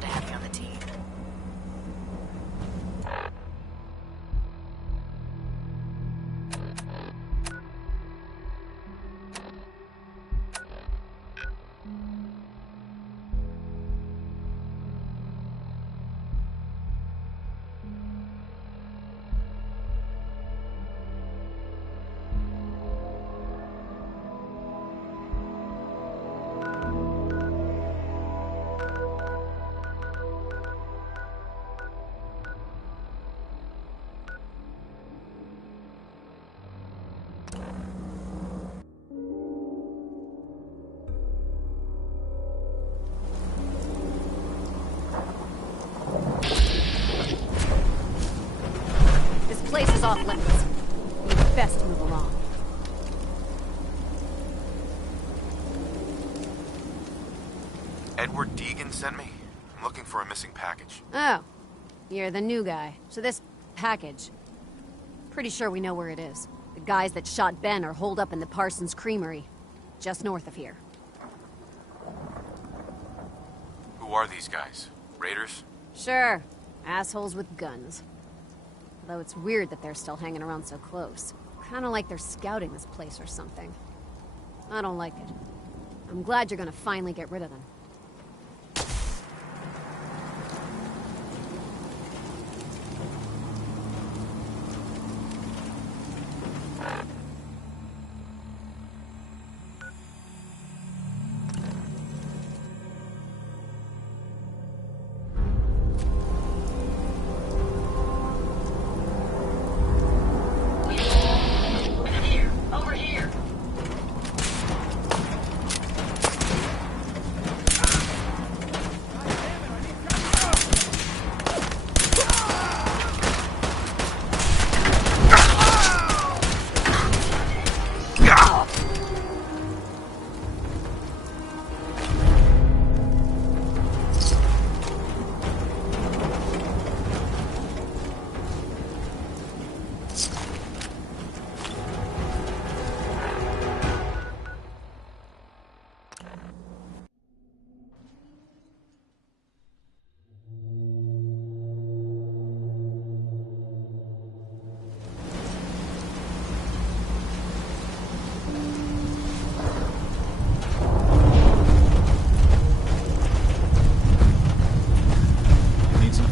kinda heavy on the T. Place is off limits. You'd best move along. Edward Deegan sent me? I'm looking for a missing package. Oh. You're the new guy. So this package... Pretty sure we know where it is. The guys that shot Ben are holed up in the Parsons Creamery. Just north of here. Who are these guys? Raiders? Sure. Assholes with guns. Though it's weird that they're still hanging around so close. Kinda like they're scouting this place or something. I don't like it. I'm glad you're gonna finally get rid of them.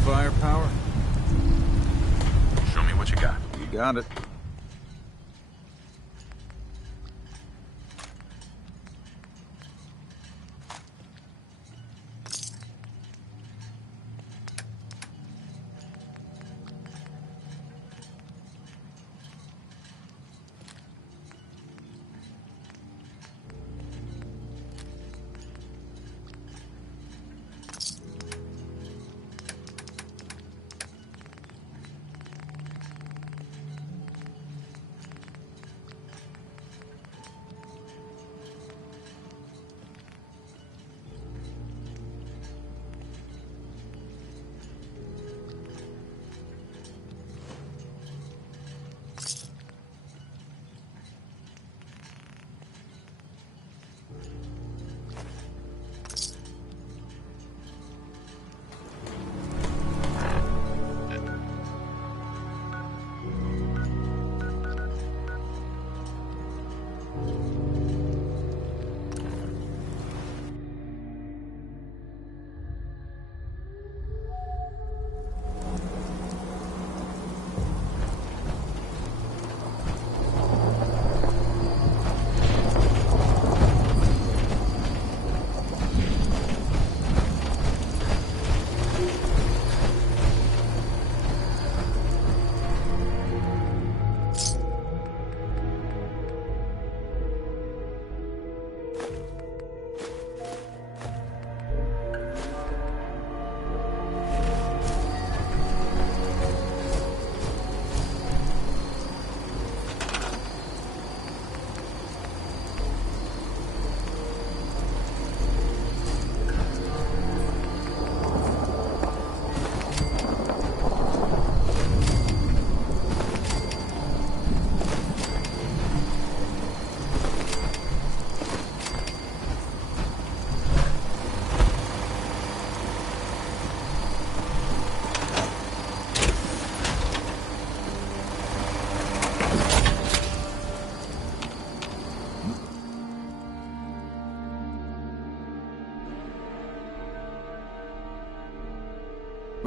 Firepower? Show me what you got. You got it.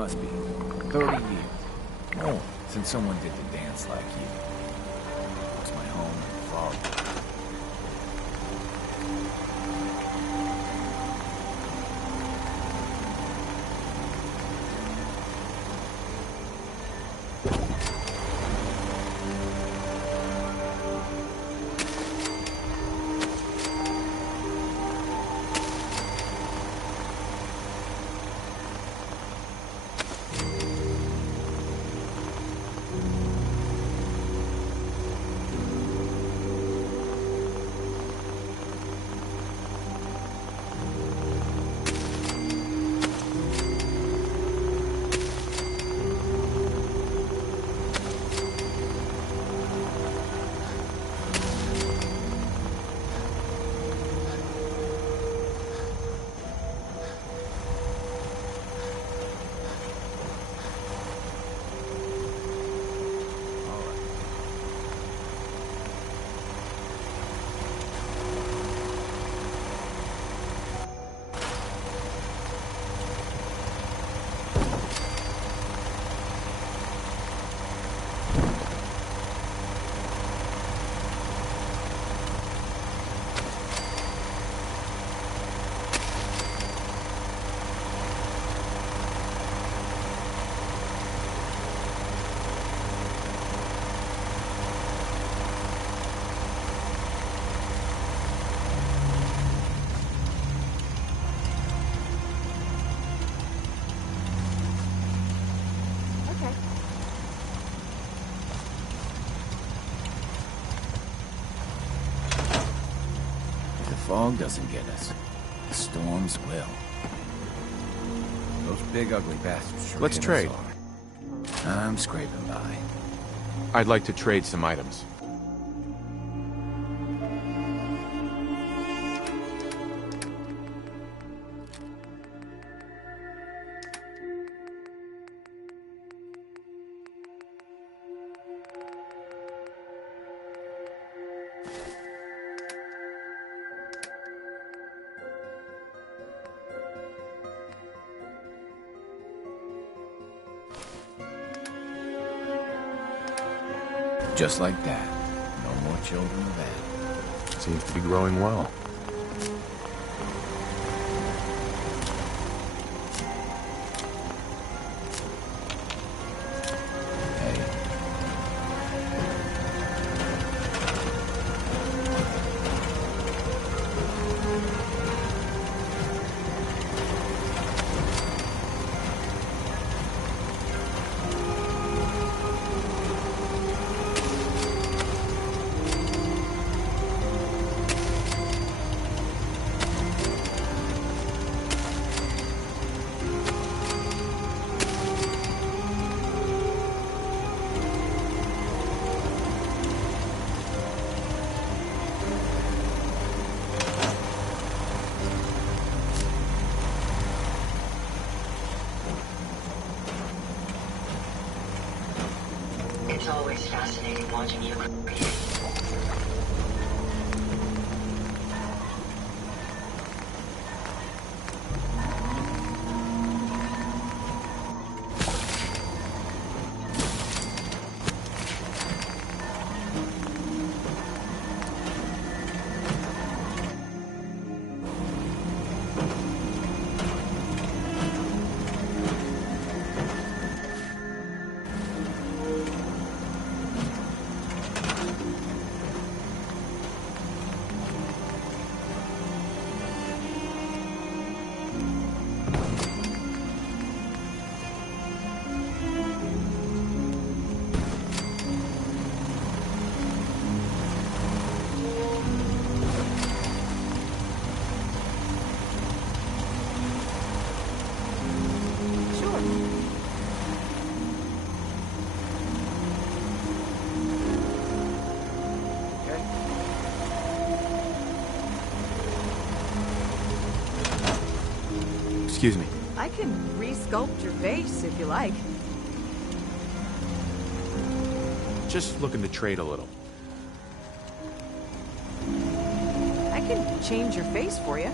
must be 30 years. More since someone did the dance like you. It's my home in Florida. Fog doesn't get us. The storms will. Those big ugly bastards sure Let's hit trade. us hard. I'm scraping by. I'd like to trade some items. Just like that. No more children of Adam. Seems to be growing well. Hey, It's always fascinating watching you create. Excuse me. I can re-sculpt your face if you like. Just looking to trade a little. I can change your face for you.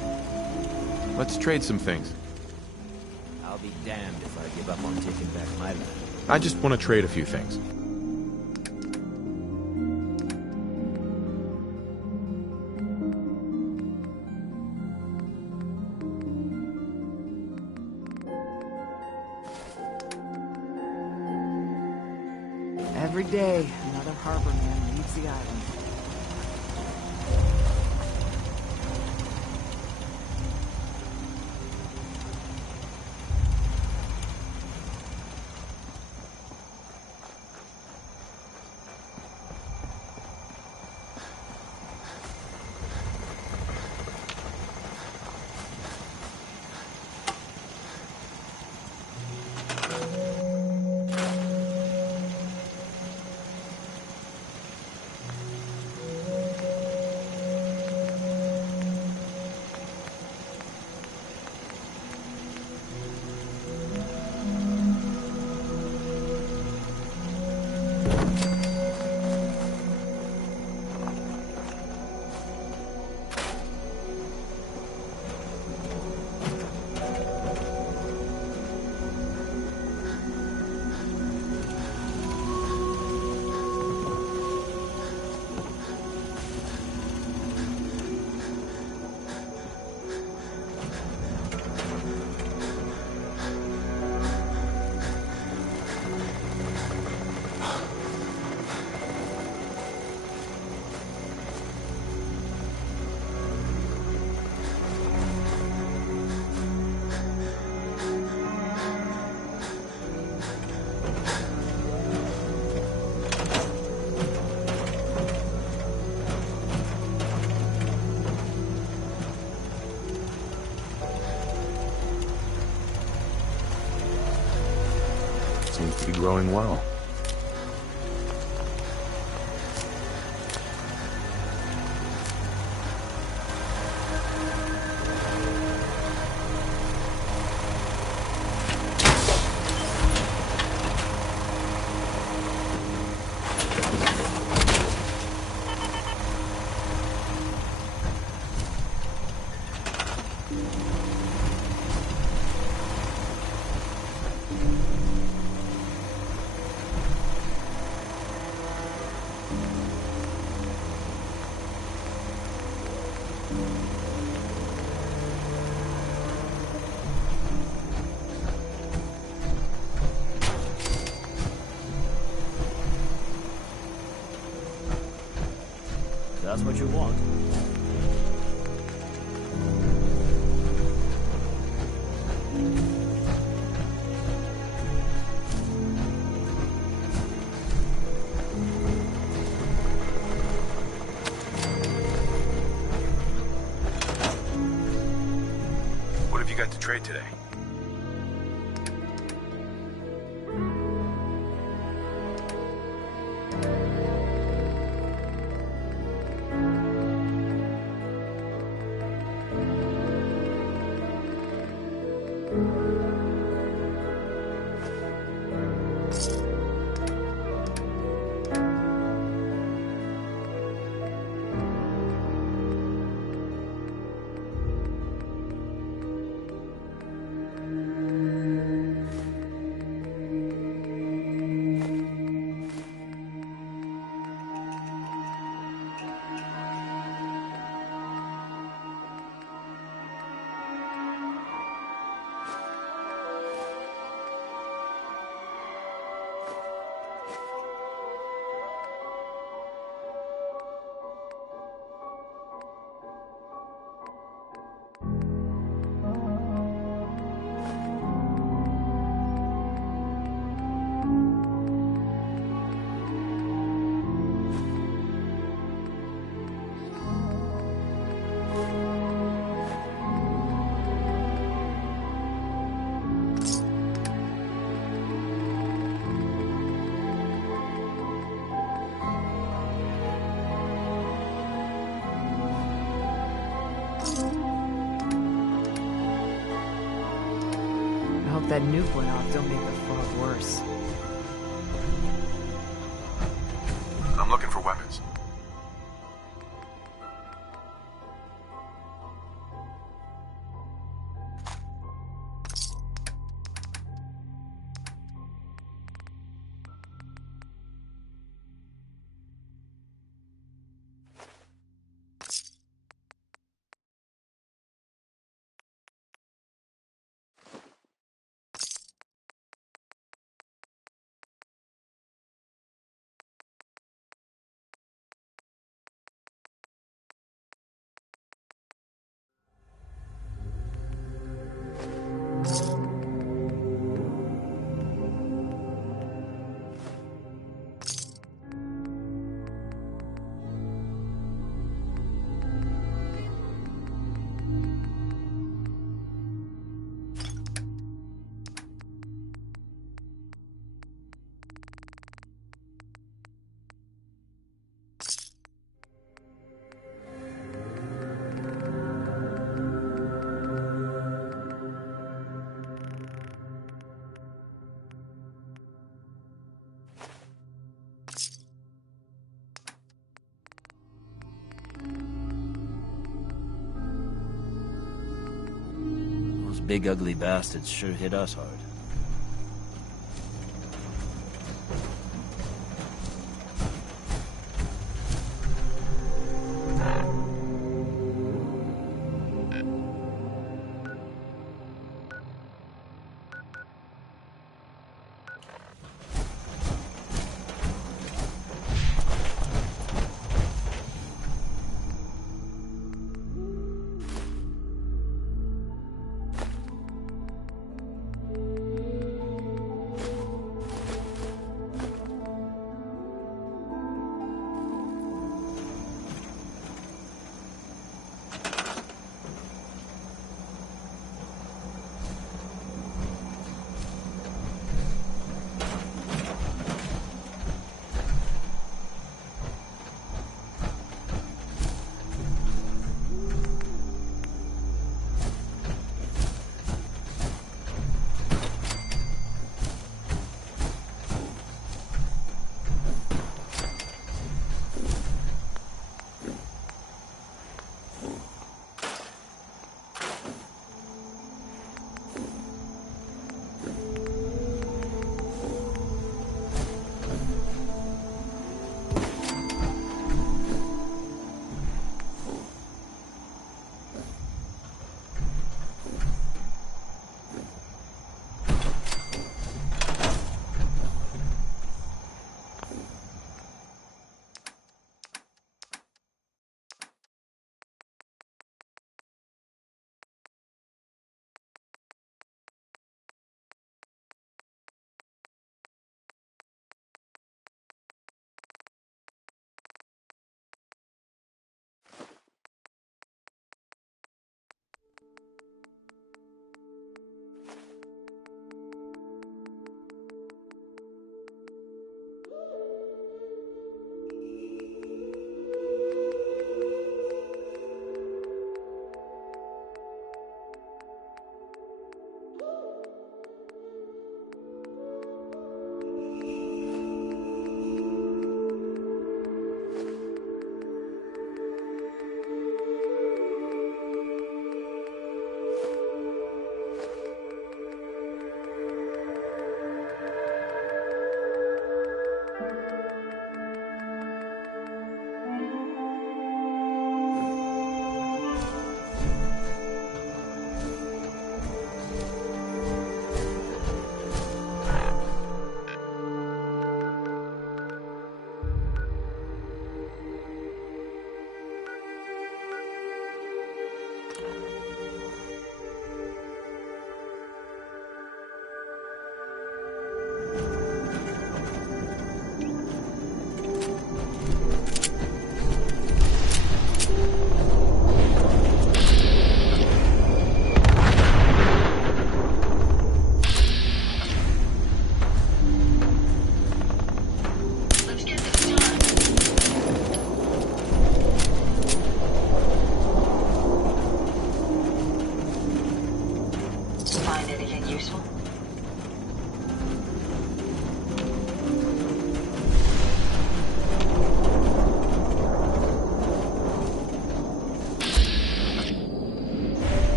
Let's trade some things. I'll Be damned if I give up on taking back my land. I just want to trade a few things. Every day, another harbor man leaves the island. Seems to be growing well. That's what you want. What have you got to trade today? I hope that nuke went off don't make the fog worse. I'm looking for weapons. big ugly bastards sure hit us hard.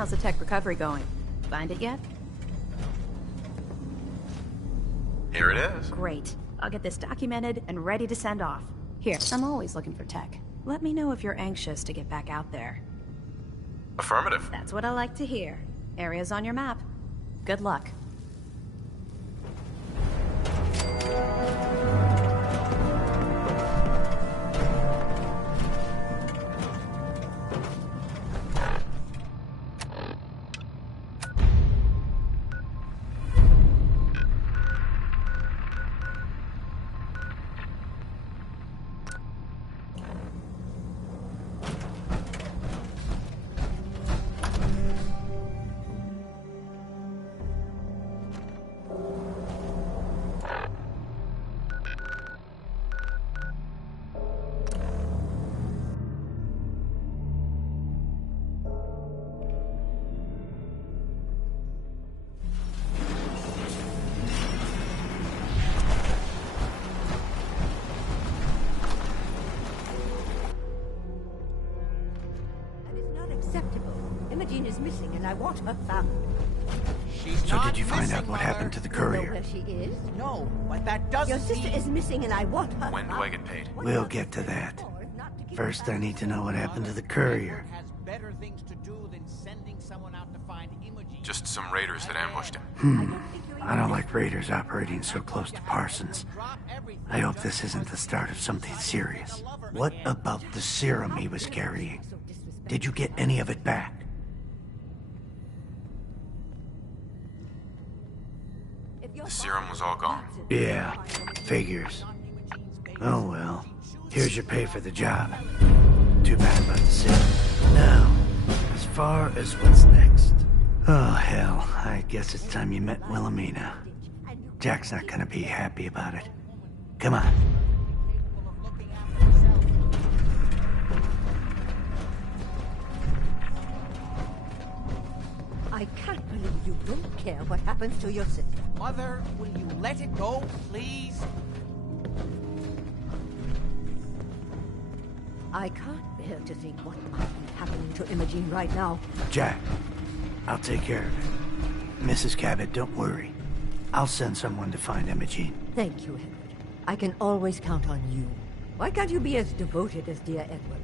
How's the tech recovery going? Find it yet? Here it is. Great. I'll get this documented and ready to send off. Here, I'm always looking for tech. Let me know if you're anxious to get back out there. Affirmative. That's what I like to hear. Areas on your map. Good luck. Imogen is missing, and I want her found. She's So not did you find missing, out what Mother. happened to the You courier? know where she is? No, but that doesn't Your sister mean... is missing, and I want her When do found. I get paid? What We'll else get to is that. for if not to give First, her I back need to know what happened to the Edward courier. has better things to do than sending someone out to find Imogen. Just some raiders that ambushed him. I don't like raiders operating so close to Parsons. I hope this isn't the start of something serious. What about the serum he was carrying? Did you get any of it back? The serum was all gone. Yeah, figures. Oh well. Here's your pay for the job. Too bad about the serum. Now, as far as what's next. Oh hell, I guess it's time you met Wilhelmina. Jack's not gonna be happy about it. Come on. I can't believe you don't care what happens to your sister. Mother, will you let it go, please? I can't bear to think what might be happening to Imogen right now. Jack, I'll take care of it. Mrs. Cabot, don't worry. I'll send someone to find Imogen. Thank you, Edward. I can always count on you. Why can't you be as devoted as dear Edward?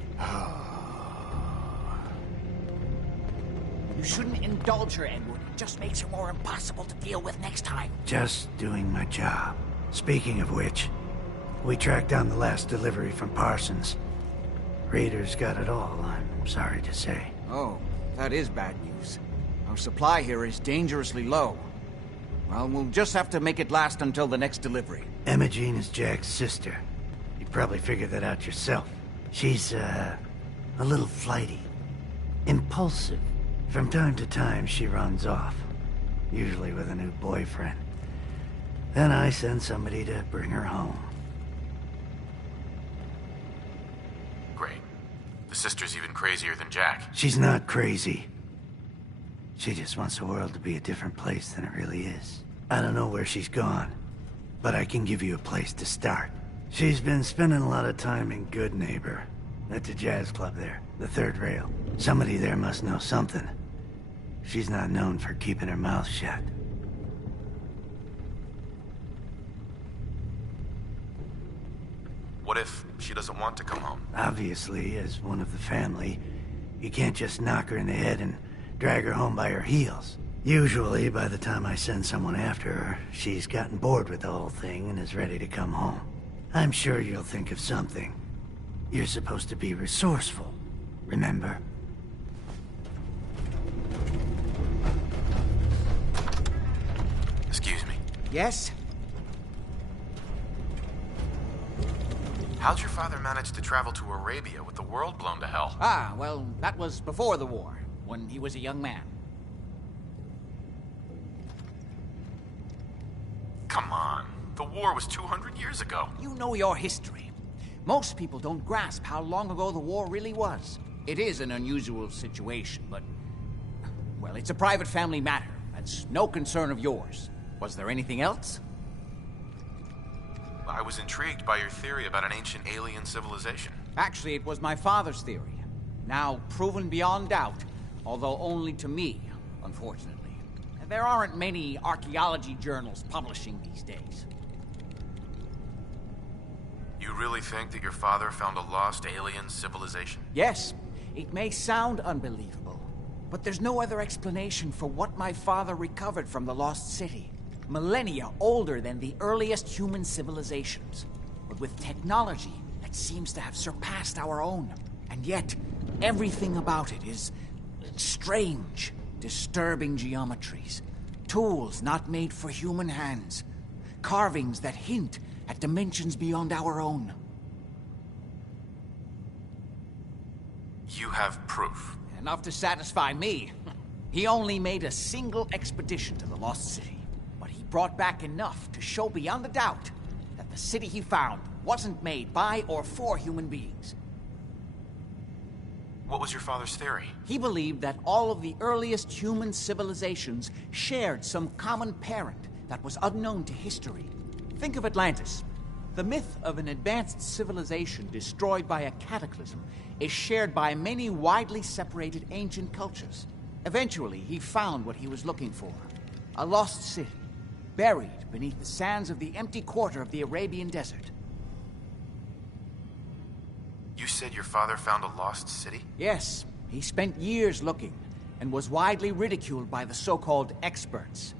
You shouldn't indulge her, Edward. It just makes her more impossible to deal with next time. Just doing my job. Speaking of which, we tracked down the last delivery from Parsons. Raiders got it all, I'm sorry to say. Oh, that is bad news. Our supply here is dangerously low. Well, we'll just have to make it last until the next delivery. Imogen is Jack's sister. You probably figured that out yourself. She's, a little flighty. Impulsive. From time to time, she runs off. Usually with a new boyfriend. Then I send somebody to bring her home. Great. The sister's even crazier than Jack. She's not crazy. She just wants the world to be a different place than it really is. I don't know where she's gone, but I can give you a place to start. She's been spending a lot of time in Good Neighbor, at the jazz club there, the third rail. Somebody there must know something. She's not known for keeping her mouth shut. What if she doesn't want to come home? Obviously, as one of the family, you can't just knock her in the head and drag her home by her heels. Usually, by the time I send someone after her, she's gotten bored with the whole thing and is ready to come home. I'm sure you'll think of something. You're supposed to be resourceful, remember? Excuse me. Yes? How'd your father manage to travel to Arabia with the world blown to hell? Ah, well, that was before the war, when he was a young man. Come on. The war was 200 years ago. You know your history. Most people don't grasp how long ago the war really was. It is an unusual situation, but... well, it's a private family matter. That's no concern of yours. Was there anything else? I was intrigued by your theory about an ancient alien civilization. Actually, it was my father's theory. Now proven beyond doubt, although only to me, unfortunately. There aren't many archaeology journals publishing these days. You really think that your father found a lost alien civilization? Yes, it may sound unbelievable, but there's no other explanation for what my father recovered from the lost city. Millennia older than the earliest human civilizations, but with technology that seems to have surpassed our own. And yet, everything about it is strange, disturbing geometries, tools not made for human hands, carvings that hint at dimensions beyond our own. You have proof. Enough to satisfy me. He only made a single expedition to the Lost City, but he brought back enough to show beyond a doubt that the city he found wasn't made by or for human beings. What was your father's theory? He believed that all of the earliest human civilizations shared some common parent that was unknown to history. Think of Atlantis. The myth of an advanced civilization destroyed by a cataclysm is shared by many widely separated ancient cultures. Eventually, he found what he was looking for. A lost city, buried beneath the sands of the empty quarter of the Arabian desert. You said your father found a lost city? Yes, he spent years looking, and was widely ridiculed by the so-called experts.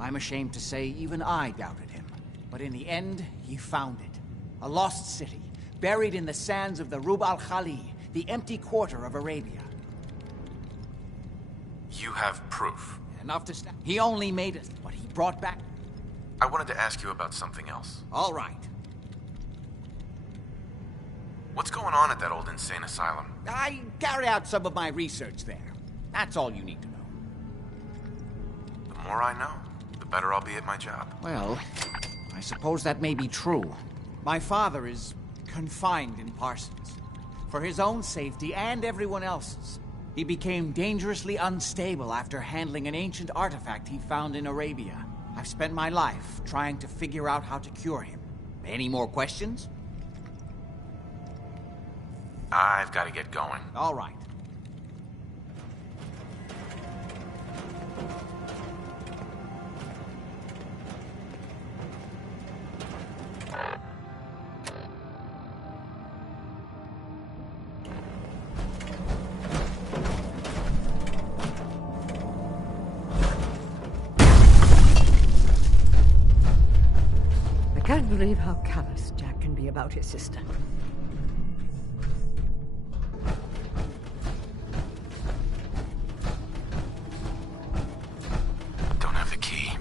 I'm ashamed to say even I doubted him. But in the end, he found it. A lost city, buried in the sands of the Rub al-Khali, the empty quarter of Arabia. You have proof. Enough to stop. He only made it, but he brought back... I wanted to ask you about something else. All right. What's going on at that old insane asylum? I carry out some of my research there. That's all you need to know. The more I know, the better I'll be at my job. Well, I suppose that may be true. My father is confined in Parsons. For his own safety and everyone else's. He became dangerously unstable after handling an ancient artifact he found in Arabia. I've spent my life trying to figure out how to cure him. Any more questions? I've got to get going. All right. I can't believe how callous Jack can be about his sister. Don't have the key.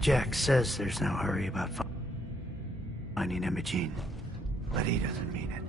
Jack says there's no hurry about finding Imogene, but he doesn't mean it.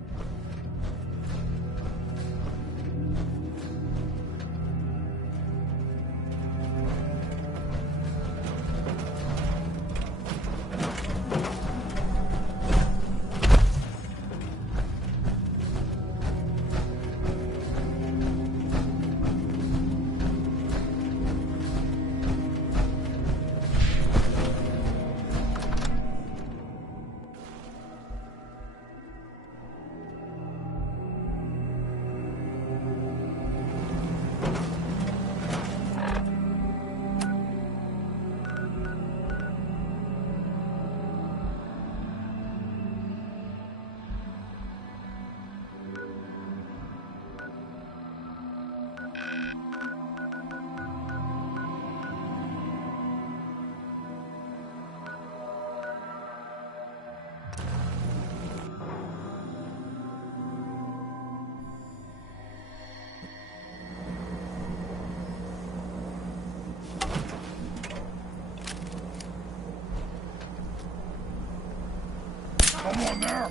Come on there!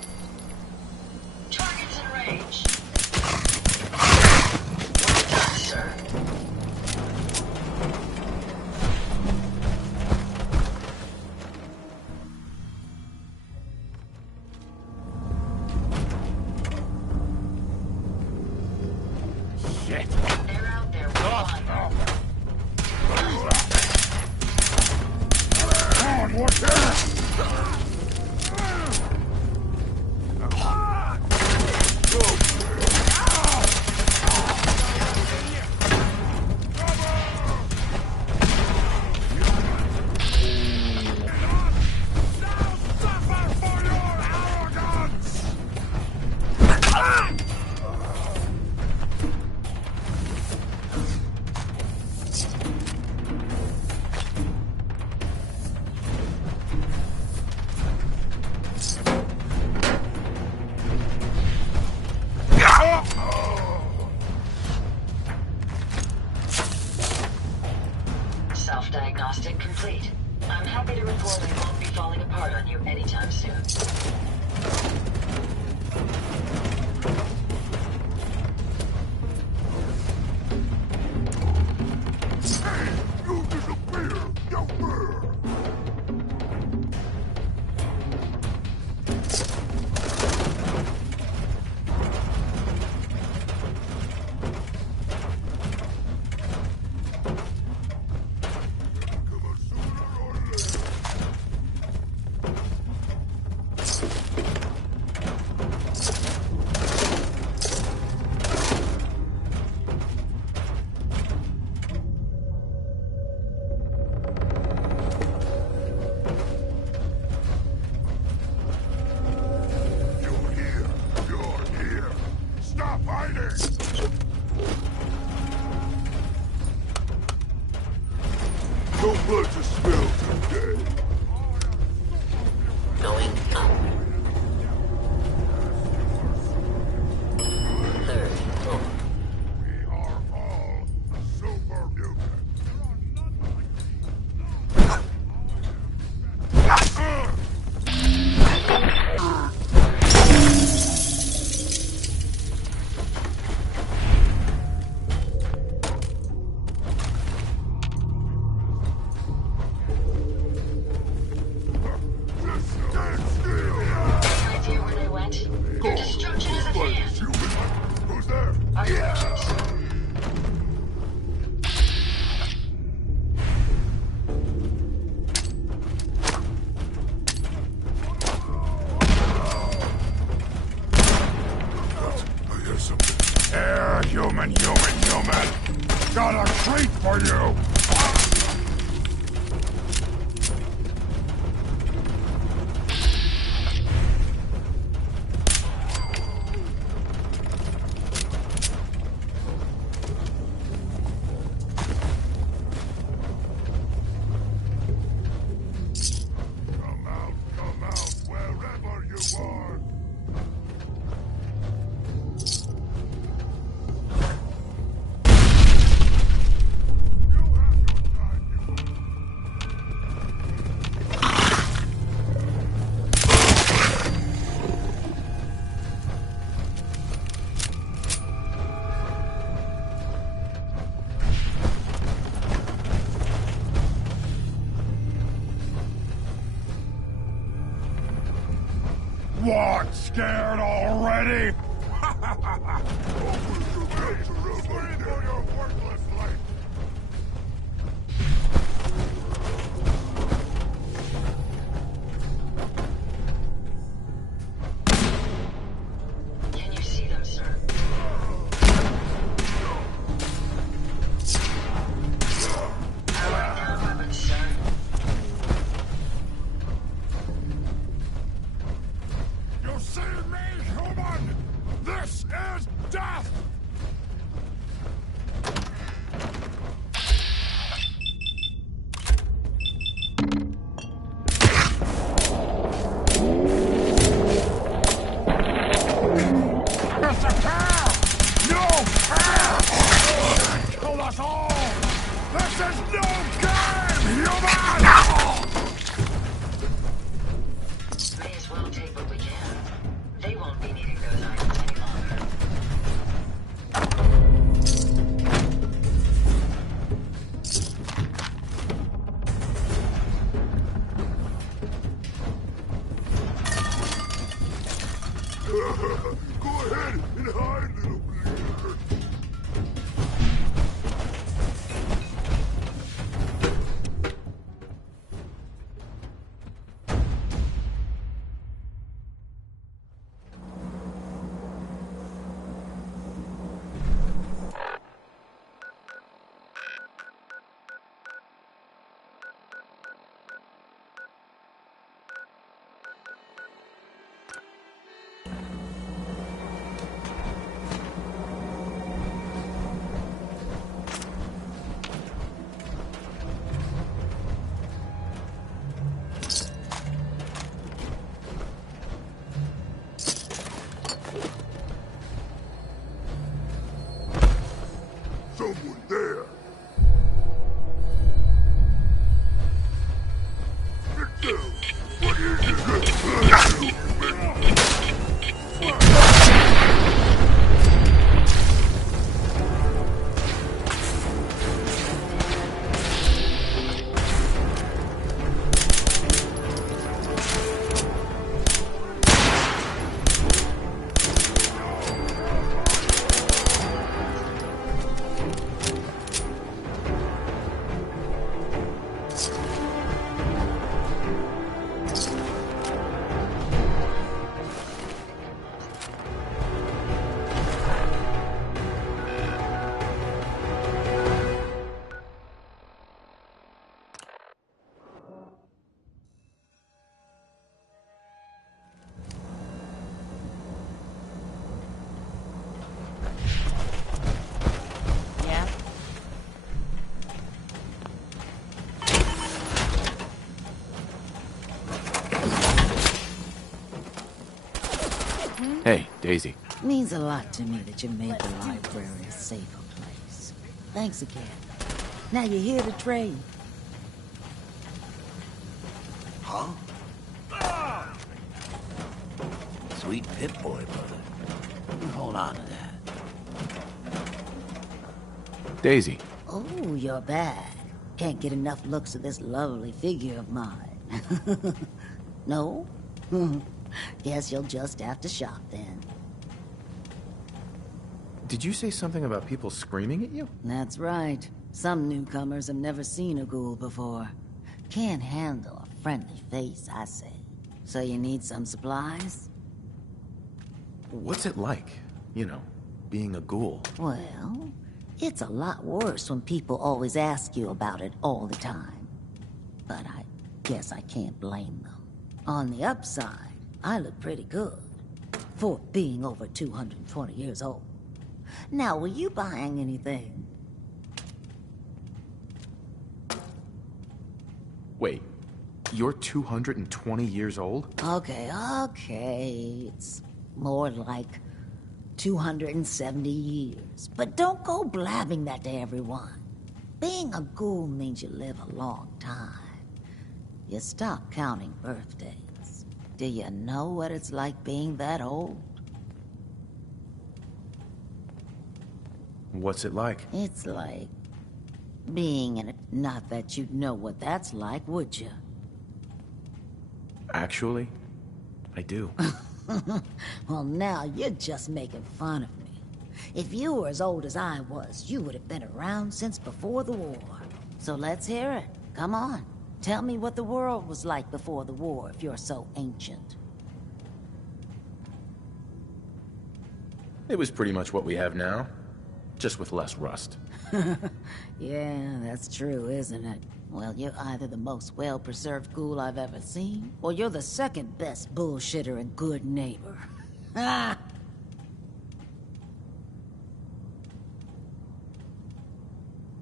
Targets in range. Well done, sir. Shit! They're out there. We're on. Come on, watch out! Self-diagnostic complete. I'm happy to report we won't be falling apart on you anytime soon. You disappear! You bear! No blood to spill today. Going up. Third floor. We are all superhuman. What? Scared already? Scream for your worthless life. Can you see them, sir? Power down weapons, sir. You see me, human? This is death! Disappear! No fair! Kill us all! This is no game, human! May as well take what we can. They won't be needing those items any longer. Go ahead and hide, little bleeder. Someone there. Get down. What is it? Yeah? Hey, Daisy. Means a lot to me that you made the library a safer place. Thanks again. Now you're here to trade. Huh? Sweet Pip-Boy, brother. Hold on to that. Daisy. Oh, you're back. Can't get enough looks at this lovely figure of mine. No? Guess you'll just have to shop then. Did you say something about people screaming at you? That's right. Some newcomers have never seen a ghoul before. Can't handle a friendly face, I say. So you need some supplies? What's it like, being a ghoul? Well, it's a lot worse when people always ask you about it all the time. But I guess I can't blame them. On the upside, I look pretty good for being over 220 years old. Now, were you buying anything? Wait, you're 220 years old? Okay. It's more like 270 years. But don't go blabbing that to everyone. Being a ghoul means you live a long time. You stop counting birthdays. Do you know what it's like being that old? What's it like? It's like being in it. Not that you'd know what that's like, would you? Actually, I do. Well, now you're just making fun of me. If you were as old as I was, you would have been around since before the war. So let's hear it. Come on. Tell me what the world was like before the war if you're so ancient. It was pretty much what we have now, just with less rust. Yeah, that's true, isn't it? Well, you're either the most well-preserved ghoul I've ever seen, or you're the second best bullshitter and good neighbor. Ah!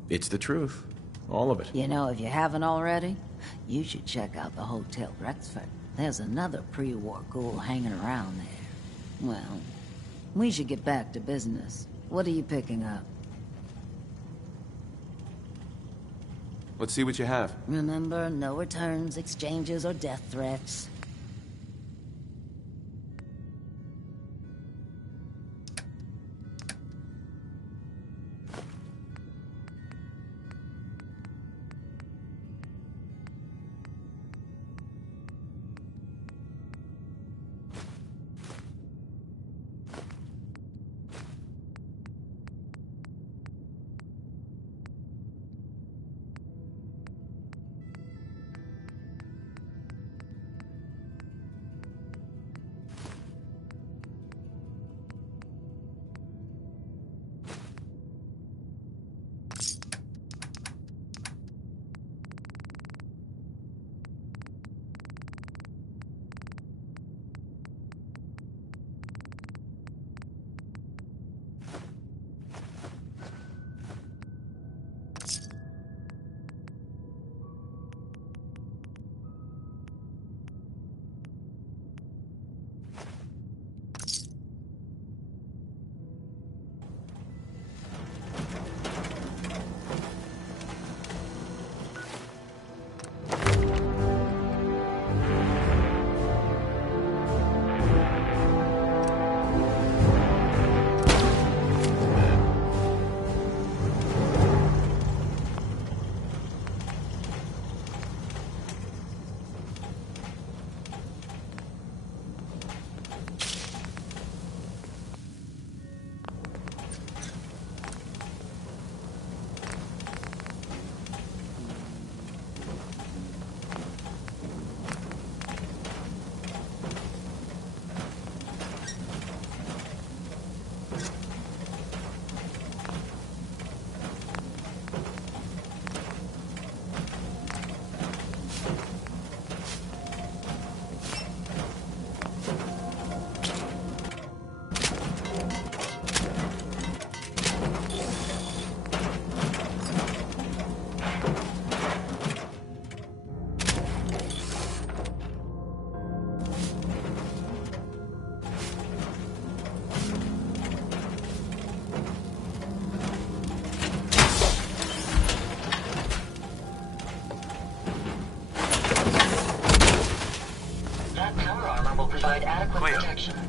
It's the truth. All of it. You know, if you haven't already, you should check out the Hotel Rexford. There's another pre-war ghoul hanging around there. Well, we should get back to business. What are you picking up? Let's see what you have. Remember, no returns, exchanges, or death threats.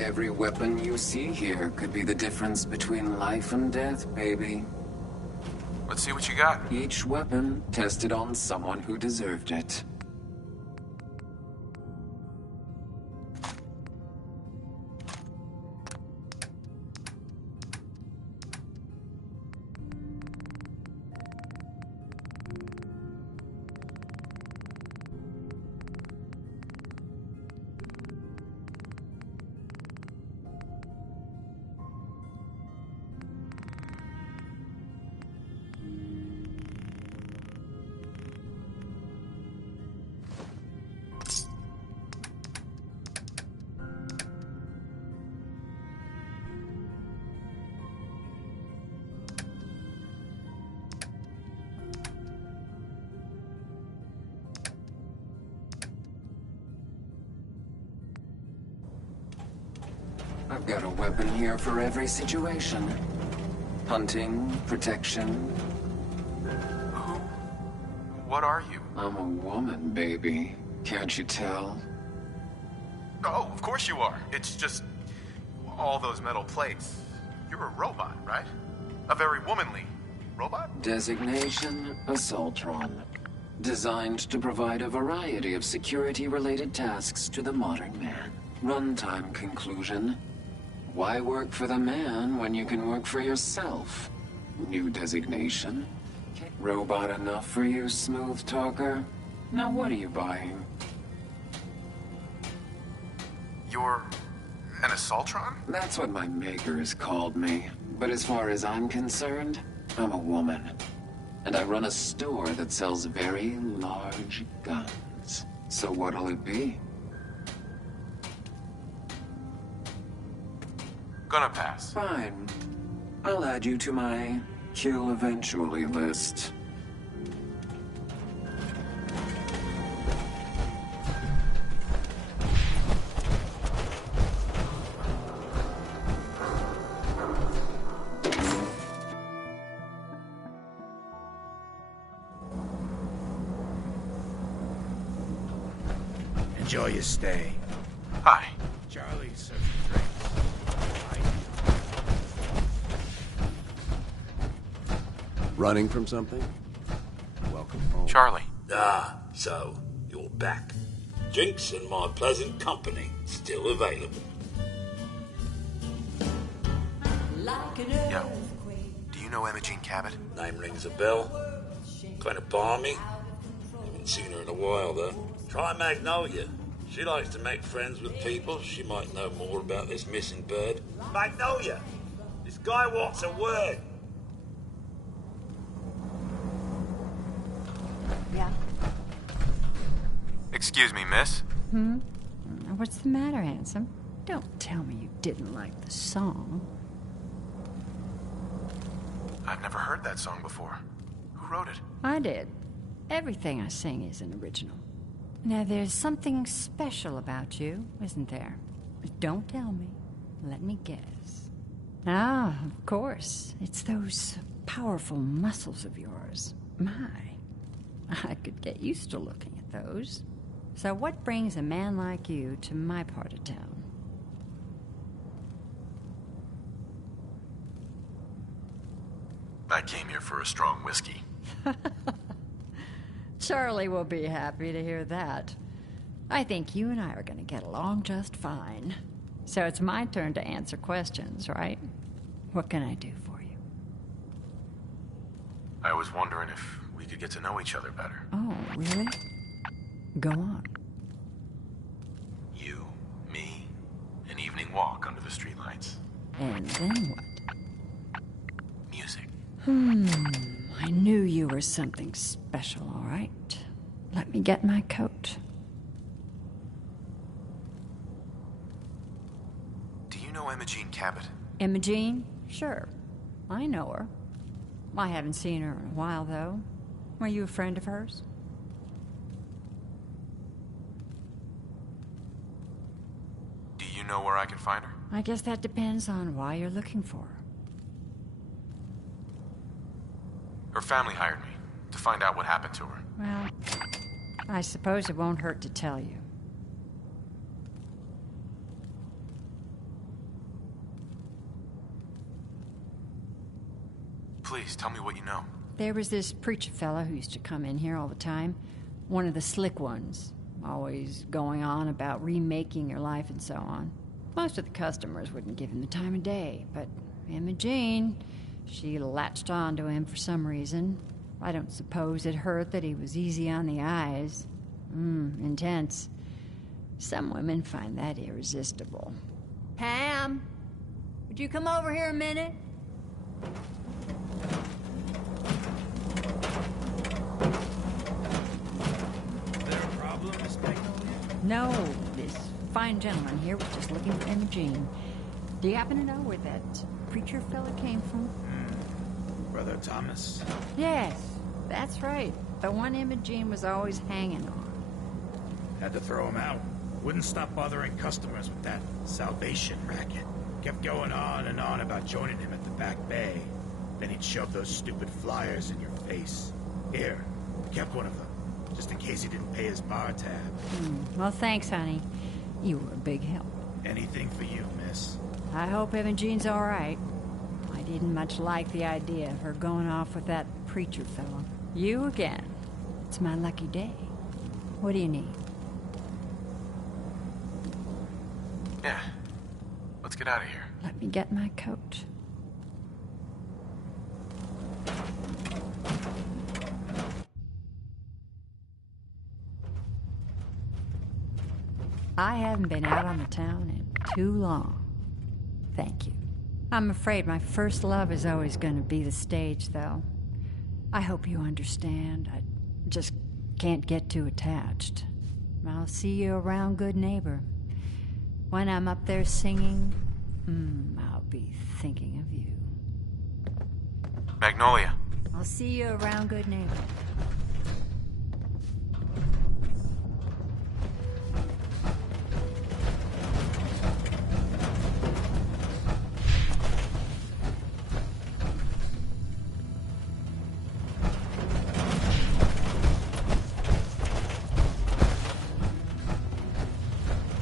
Every weapon you see here could be the difference between life and death, baby. Let's see what you got. Each weapon tested on someone who deserved it. I've got a weapon here for every situation. Hunting, protection. What are you? I'm a woman, baby. Can't you tell? Oh, of course you are. It's just all those metal plates. You're a robot, right? A very womanly robot? Designation, Assaultron. Designed to provide a variety of security-related tasks to the modern man. Runtime conclusion. Why work for the man when you can work for yourself? New designation. Robot enough for you, smooth talker? Now what are you buying? You're an assaultron? That's what my makers called me. But as far as I'm concerned, I'm a woman. And I run a store that sells very large guns. So what'll it be? Gonna pass. Fine. I'll add you to my kill eventually list. Enjoy your stay. Hi. Charlie serves you drinks. Running from something? Welcome home. Charlie. Ah, so you're back. Drinks and my pleasant company still available. Yo, do you know Imogene Cabot? Name rings a bell. Kind of balmy. Haven't seen her in a while, though. Try Magnolia. She likes to make friends with people. She might know more about this missing bird. Magnolia! This guy wants a word. Yeah? Excuse me, miss. What's the matter, handsome? Don't tell me you didn't like the song. I've never heard that song before. Who wrote it? I did. Everything I sing is an original. Now, there's something special about you, isn't there? Don't tell me. Let me guess. Ah, of course. It's those powerful muscles of yours. My, I could get used to looking at those. So what brings a man like you to my part of town? I came here for a strong whiskey. Charlie will be happy to hear that. I think you and I are going to get along just fine. So it's my turn to answer questions, right? What can I do for you? I was wondering if we could get to know each other better. Oh, really? Go on. You, me, an evening walk under the streetlights. And then what? Music. I knew you were something special, all right. Let me get my coat. Do you know Imogene Cabot? Imogene? Sure. I know her. I haven't seen her in a while, though. Were you a friend of hers? Do you know where I can find her? I guess that depends on why you're looking for her. Her family hired me to find out what happened to her. Well, I suppose it won't hurt to tell you. Please, tell me what you know. There was this preacher fella who used to come in here all the time. One of the slick ones. Always going on about remaking your life and so on. Most of the customers wouldn't give him the time of day, but Imogene, she latched on to him for some reason. I don't suppose it hurt that he was easy on the eyes. Intense. Some women find that irresistible. Pam, would you come over here a minute? No, this fine gentleman here was just looking for Imogene. Do you happen to know where that preacher fella came from? Brother Thomas? Yes, that's right. The one Imogene was always hanging on. Had to throw him out. Wouldn't stop bothering customers with that salvation racket. Kept going on and on about joining him at the back bay. Then he'd shove those stupid flyers in your face. Here, I kept one of them, just in case he didn't pay his bar tab. Well, thanks, honey. You were a big help. Anything for you, miss. I hope Imogene's all right. I didn't much like the idea of her going off with that preacher fellow. You again. It's my lucky day. What do you need? Yeah. Let's get out of here. Let me get my coat. I haven't been out on the town in too long. Thank you. I'm afraid my first love is always going to be the stage, though. I hope you understand. I just can't get too attached. I'll see you around, good neighbor. When I'm up there singing, I'll be thinking of you. Magnolia. I'll see you around, good neighbor.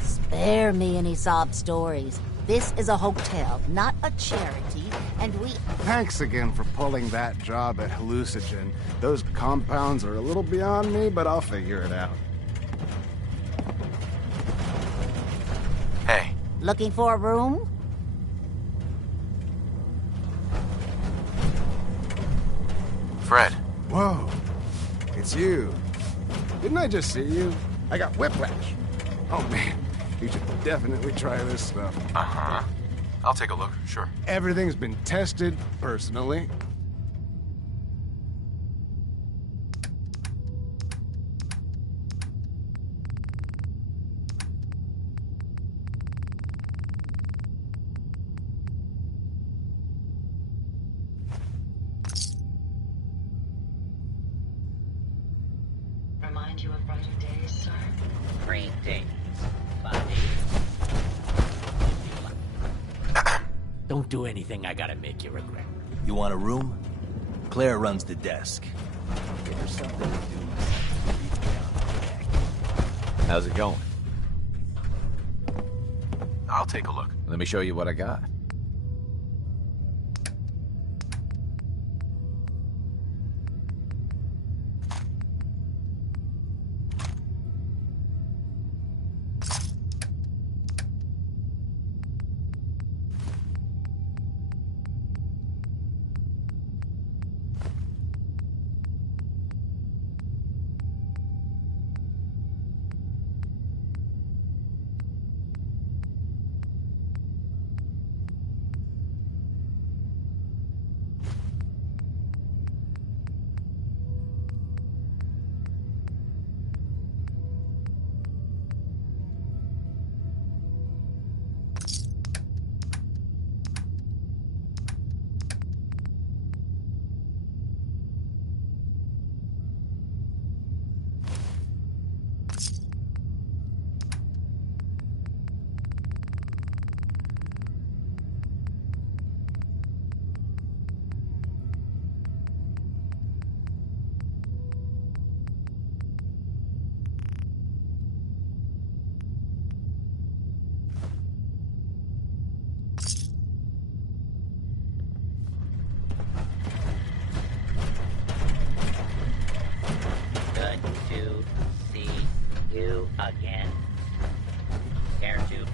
Spare me any sob stories. This is a hotel, not a charity, and we... Thanks again for pulling that job at Hallucinogen. Those compounds are a little beyond me, but I'll figure it out. Hey. Looking for a room? Fred. Whoa. It's you. Didn't I just see you? I got whiplash. Oh, man. You should definitely try this stuff. Uh-huh. I'll take a look, sure. Everything's been tested, personally. Remind you of brighter days, sir? Great days. Don't do anything I gotta make you regret. You want a room? Claire runs the desk. Give her something to do. How's it going? I'll take a look. Let me show you what I got. Good to see you again. Care to?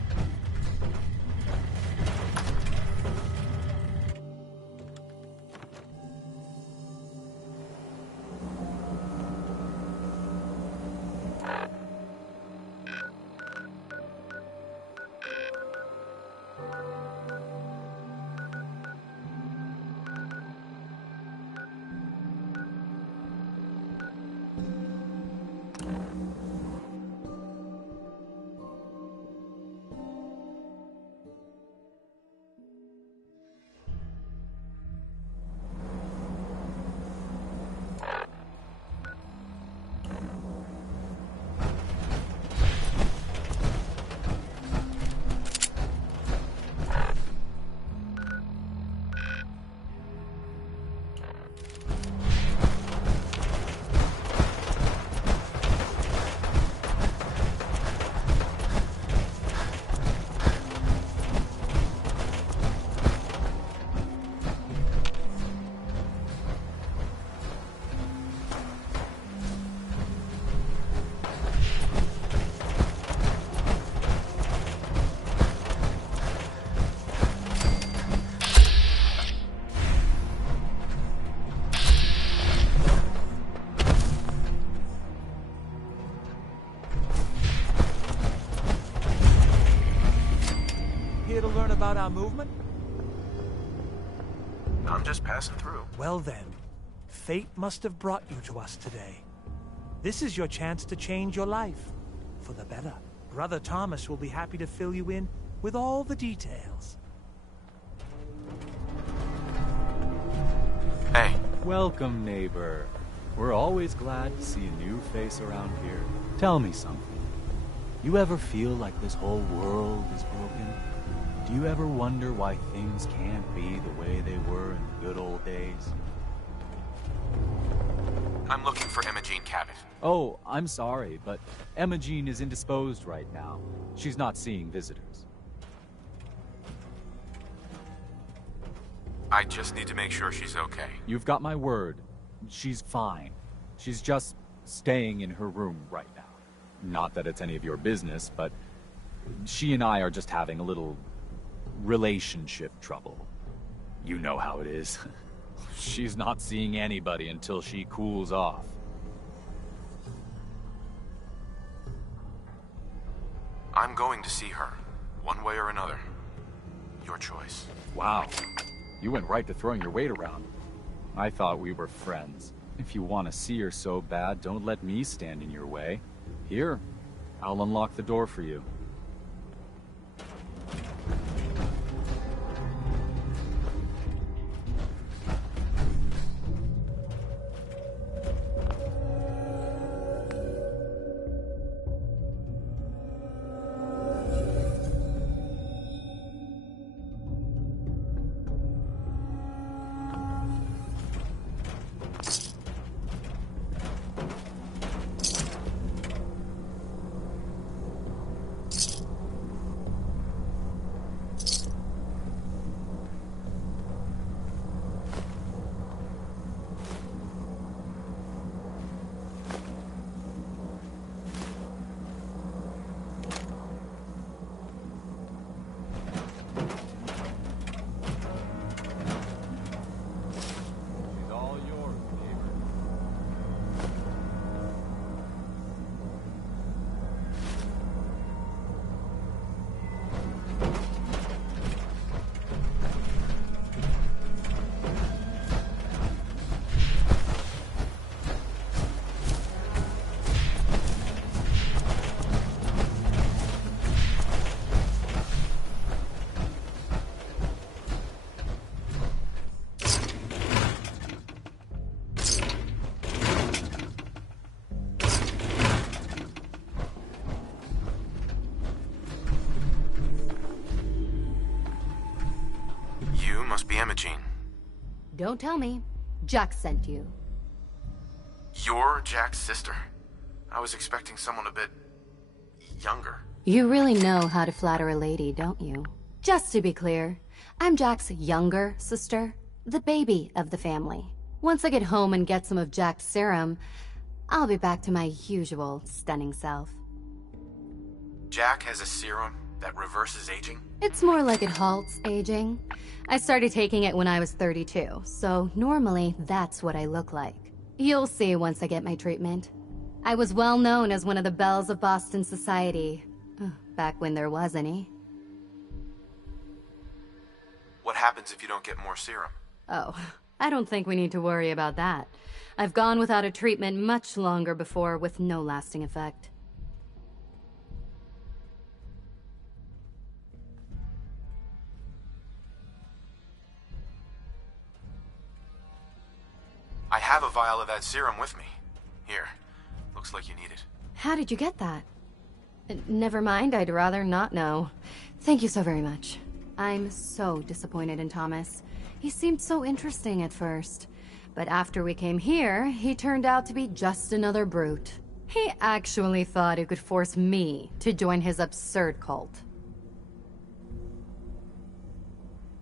about our movement? I'm just passing through. Well then, fate must have brought you to us today. This is your chance to change your life, for the better. Brother Thomas will be happy to fill you in with all the details. Hey. Welcome, neighbor. We're always glad to see a new face around here. Tell me something. You ever feel like this whole world is broken? Do you ever wonder why things can't be the way they were in the good old days? I'm looking for Imogene Cabot. Oh, I'm sorry, but Imogene is indisposed right now. She's not seeing visitors. I just need to make sure she's okay. You've got my word. She's fine. She's just staying in her room right now. Not that it's any of your business, but she and I are just having a little relationship trouble. You know how it is. She's not seeing anybody until she cools off. I'm going to see her, one way or another. Your choice. Wow. You went right to throwing your weight around. I thought we were friends. If you want to see her so bad, don't let me stand in your way. Here, I'll unlock the door for you. Must be Imogene. Don't tell me. Jack sent you. You're Jack's sister? I was expecting someone a bit younger. You really know how to flatter a lady, don't you? Just to be clear, I'm Jack's younger sister, the baby of the family. Once I get home and get some of Jack's serum, I'll be back to my usual stunning self. Jack has a serum that reverses aging? It's more like it halts aging. I started taking it when I was 32, so normally that's what I look like. You'll see once I get my treatment. I was well known as one of the belles of Boston society, back when there was any. What happens if you don't get more serum? Oh, I don't think we need to worry about that. I've gone without a treatment much longer before with no lasting effect. I have a vial of that serum with me. Here. Looks like you need it. How did you get that? Never mind, I'd rather not know. Thank you so very much. I'm so disappointed in Thomas. He seemed so interesting at first. But after we came here, he turned out to be just another brute. He actually thought he could force me to join his absurd cult.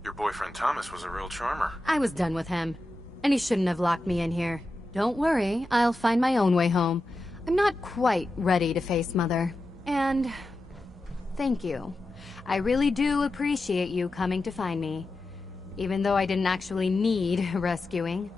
Your boyfriend Thomas was a real charmer. I was done with him. And he shouldn't have locked me in here. Don't worry, I'll find my own way home. I'm not quite ready to face Mother. And thank you. I really do appreciate you coming to find me. Even though I didn't actually need rescuing.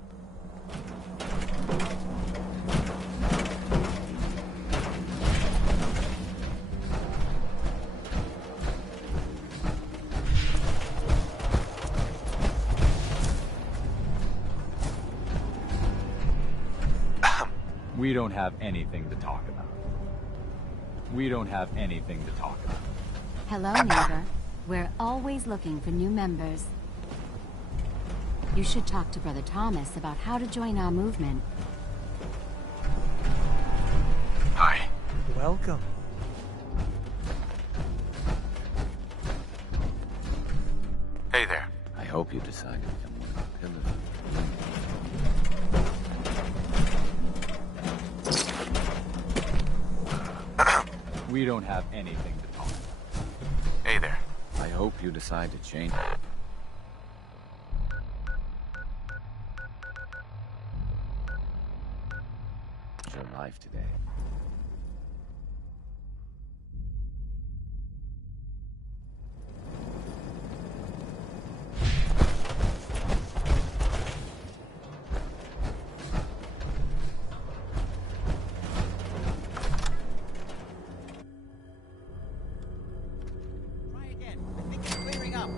We don't have anything to talk about. We don't have anything to talk about. Hello, neighbor. We're always looking for new members. You should talk to Brother Thomas about how to join our movement. Hi. Welcome. Hey there. I hope you decide to become one of the pillars. We don't have anything to talk about. Hey there. I hope you decide to change. Your life today. Try again. I think it's clearing up.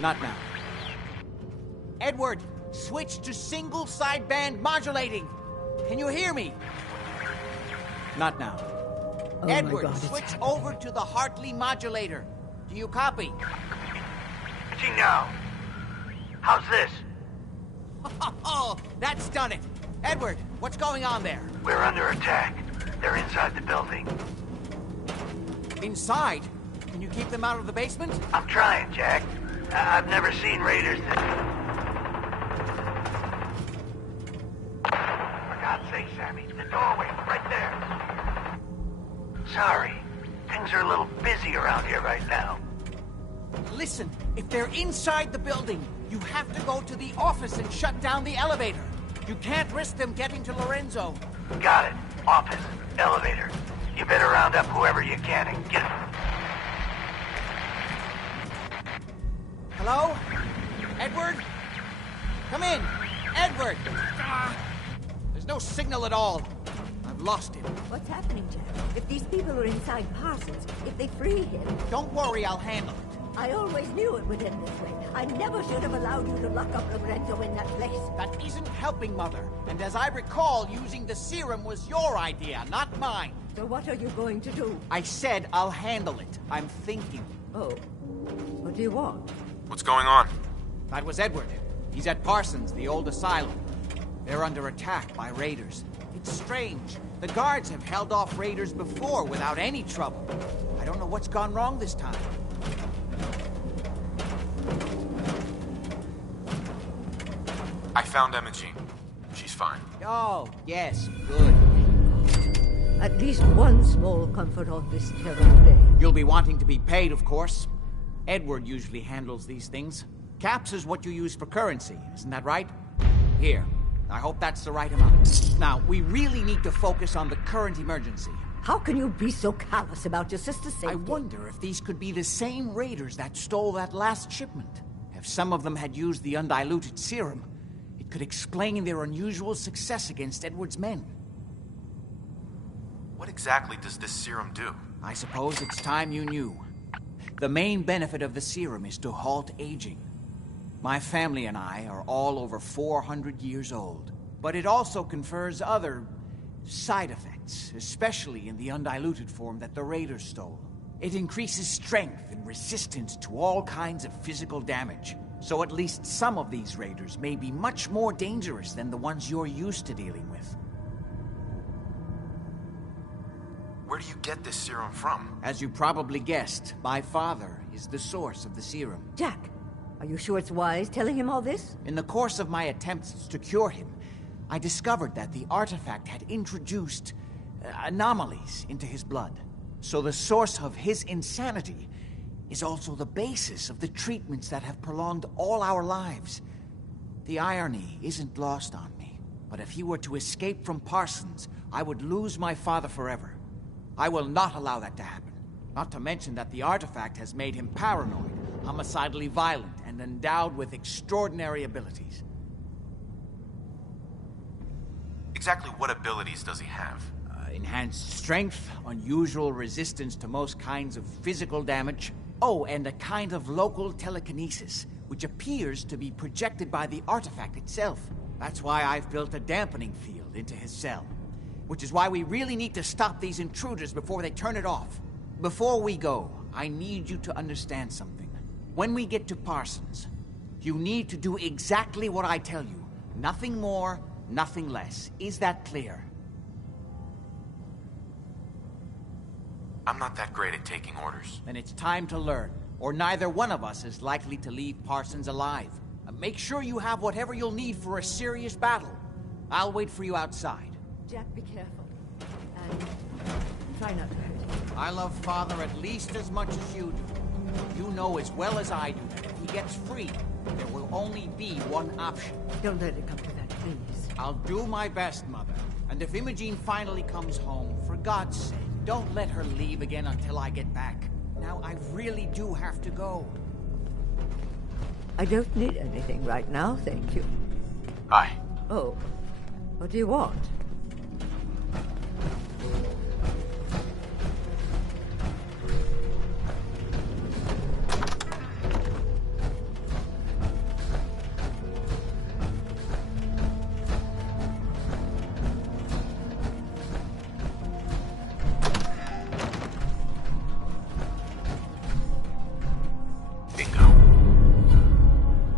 Not now. Edward, switch to single sideband modulating. Can you hear me? Not now. Oh Edward, my God, it's switch happening. over to the Hartley modulator. Do you copy? See now. How's this? Oh, that's done it. Edward, what's going on there? We're under attack. They're inside the building. Inside? Can you keep them out of the basement? I'm trying, Jack. I've never seen raiders that... For God's sake, Sammy, the doorway, right there. Sorry. Things are a little busy around here right now. Listen, if they're inside the building, you have to go to the office and shut down the elevator. You can't risk them getting to Lorenzo. Got it. Office. Elevator. You better round up whoever you can and get... Hello? Edward? Come in. Edward! There's no signal at all. I've lost him. What's happening, Jack? If these people are inside Parsons, if they free him... Don't worry, I'll handle it. I always knew it would end this way. I never should have allowed you to lock up Lorenzo in that place. That isn't helping, Mother. And as I recall, using the serum was your idea, not mine. So what are you going to do? I said I'll handle it. I'm thinking. Oh. What do you want? What's going on? That was Edward. He's at Parsons, the old asylum. They're under attack by raiders. It's strange. The guards have held off raiders before without any trouble. I don't know what's gone wrong this time. I found Imogen. She's fine. Oh, yes, good. At least one small comfort on this terrible day. You'll be wanting to be paid, of course. Edward usually handles these things. Caps is what you use for currency, isn't that right? Here. I hope that's the right amount. Now, we really need to focus on the current emergency. How can you be so callous about your sister's safety? I wonder if these could be the same raiders that stole that last shipment. If some of them had used the undiluted serum, it could explain their unusual success against Edward's men. What exactly does this serum do? I suppose it's time you knew. The main benefit of the serum is to halt aging. My family and I are all over 400 years old. But it also confers other side effects, especially in the undiluted form that the raiders stole. It increases strength and resistance to all kinds of physical damage. So at least some of these raiders may be much more dangerous than the ones you're used to dealing with. Where do you get this serum from? As you probably guessed, my father is the source of the serum. Jack, are you sure it's wise telling him all this? In the course of my attempts to cure him, I discovered that the artifact had introduced anomalies into his blood. So the source of his insanity is also the basis of the treatments that have prolonged all our lives. The irony isn't lost on me, but if he were to escape from Parsons, I would lose my father forever. I will not allow that to happen. Not to mention that the artifact has made him paranoid, homicidally violent, and endowed with extraordinary abilities. Exactly what abilities does he have? Enhanced strength, unusual resistance to most kinds of physical damage. Oh, and a kind of local telekinesis, which appears to be projected by the artifact itself. That's why I've built a dampening field into his cell. Which is why we really need to stop these intruders before they turn it off. Before we go, I need you to understand something. When we get to Parsons, you need to do exactly what I tell you. Nothing more, nothing less. Is that clear? I'm not that great at taking orders. Then it's time to learn, or neither one of us is likely to leave Parsons alive. Make sure you have whatever you'll need for a serious battle. I'll wait for you outside. Jack, be careful. And try not to hurt him. I love Father at least as much as you do. You know as well as I do that if he gets free, there will only be one option. Don't let it come to that, please. I'll do my best, Mother. And if Imogene finally comes home, for God's sake, don't let her leave again until I get back. Now, I really do have to go. I don't need anything right now, thank you. Hi. Oh, what do you want?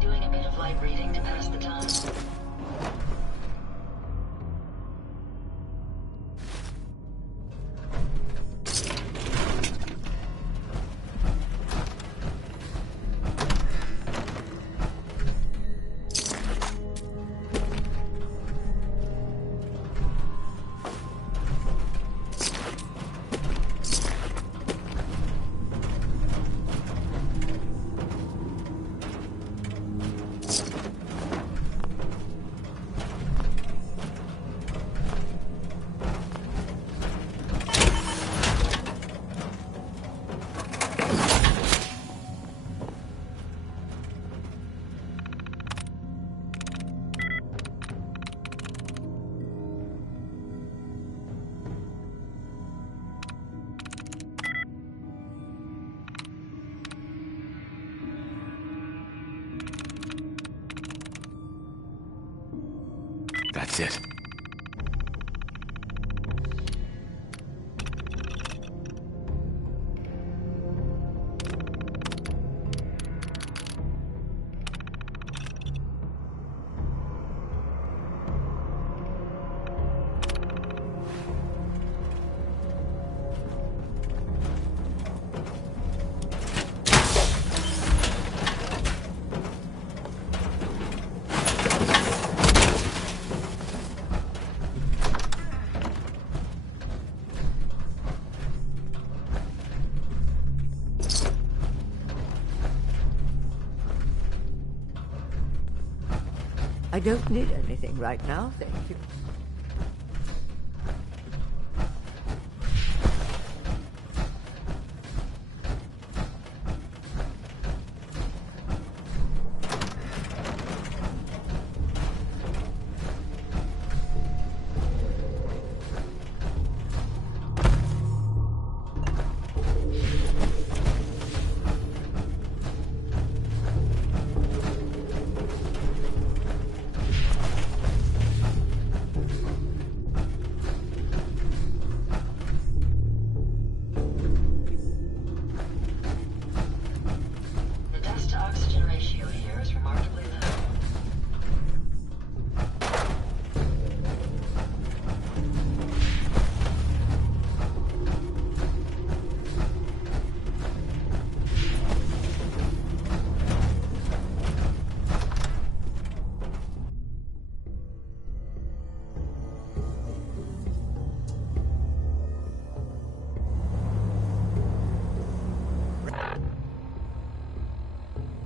Doing a bit of light reading to pass the time. That's it. I don't need anything right now, thank you. The dust to oxygen ratio here is remarkably low.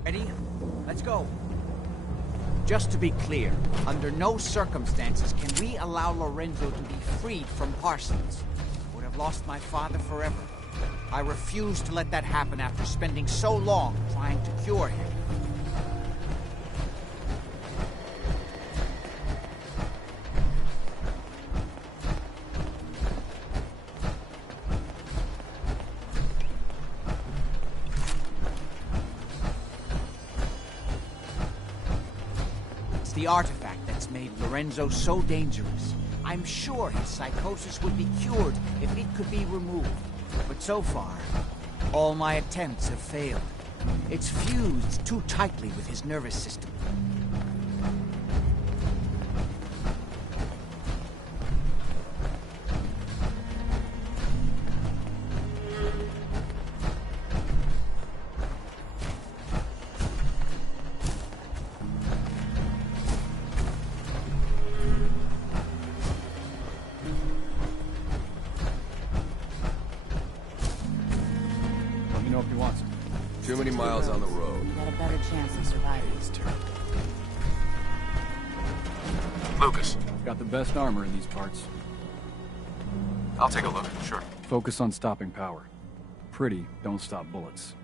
Ready? Let's go. Just to be clear, under no circumstances can we allow Lorenzo to be freed from Parsons. I would have lost my father forever. I refuse to let that happen after spending so long trying to cure him. It's the artifact that's made Lorenzo so dangerous. I'm sure his psychosis would be cured if it could be removed. But so far, all my attempts have failed. It's fused too tightly with his nervous system. Let me know if you want some. Too many miles on the road. You got a better chance of surviving. It's terrible. Lucas, Got the best armor in these parts. I'll take a look, sure. Focus on stopping power. Pretty, don't stop bullets.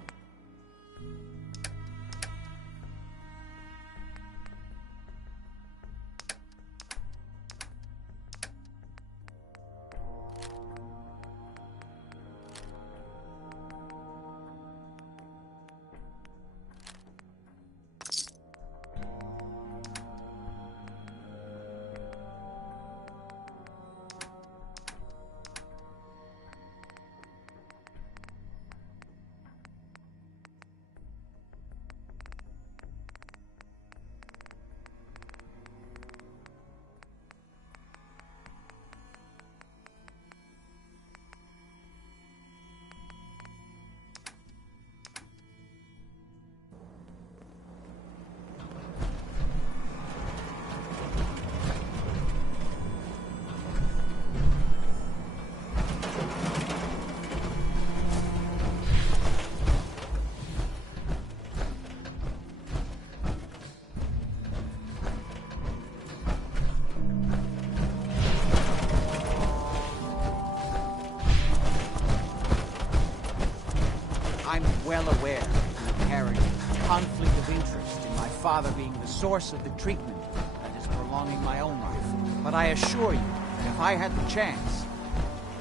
I'm well aware of the apparent conflict of interest in my father being the source of the treatment that is prolonging my own life. But I assure you that if I had the chance,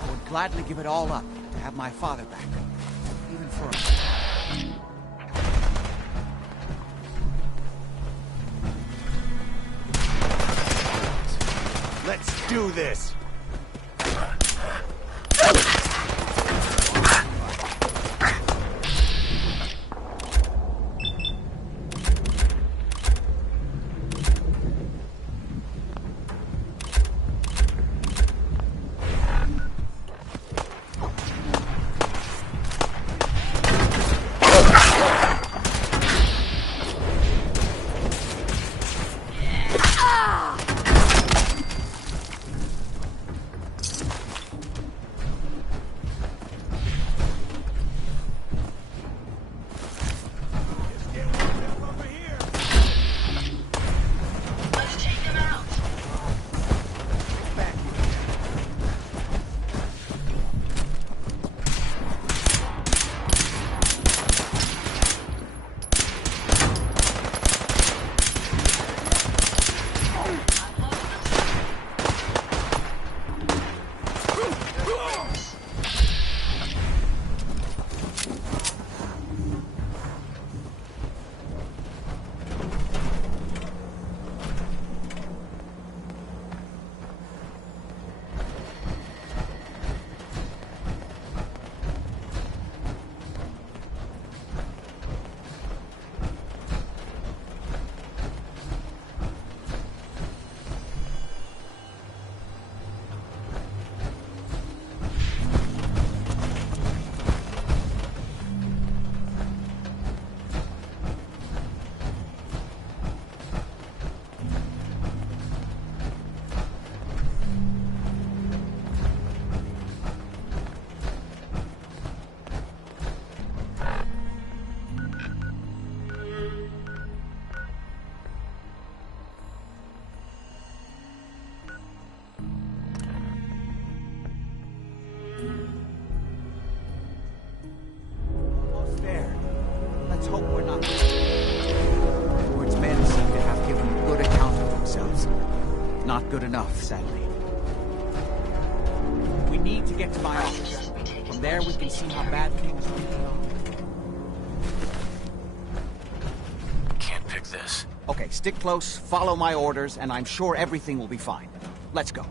I would gladly give it all up to have my father back. Even for a Let's do this! Let's hope we're not. Ward's men seem to have given a good account of themselves. Not good enough, sadly. We need to get to my office. From there we can see how bad things really are. Can't pick this. Okay, stick close, follow my orders, and I'm sure everything will be fine. Let's go.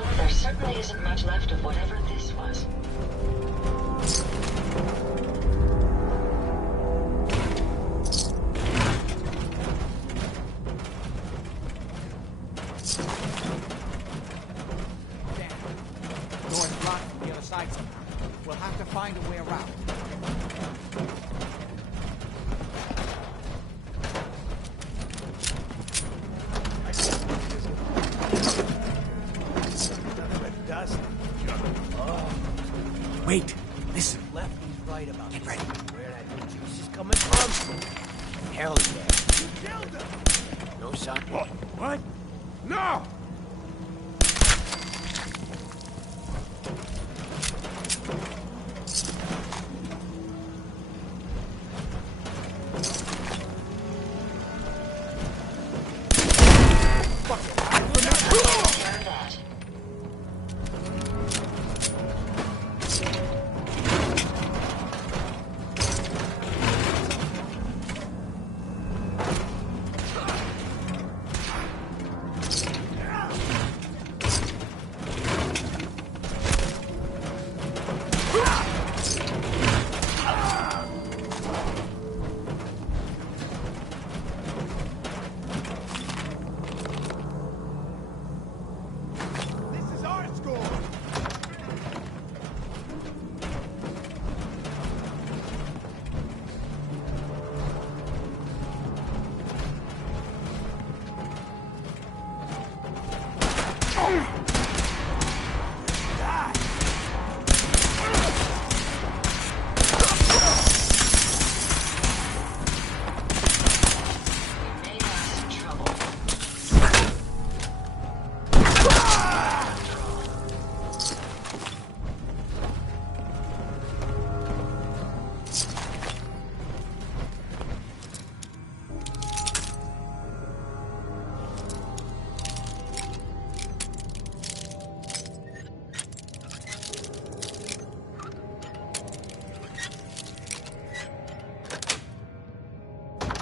Oh, there certainly isn't much left of whatever this was. Door's blocked from the other side somehow. We'll have to find a way around. Wait, listen. Left and right about Get ready. where that juice is coming from. Hell yeah. You killed him! No, son. What? No!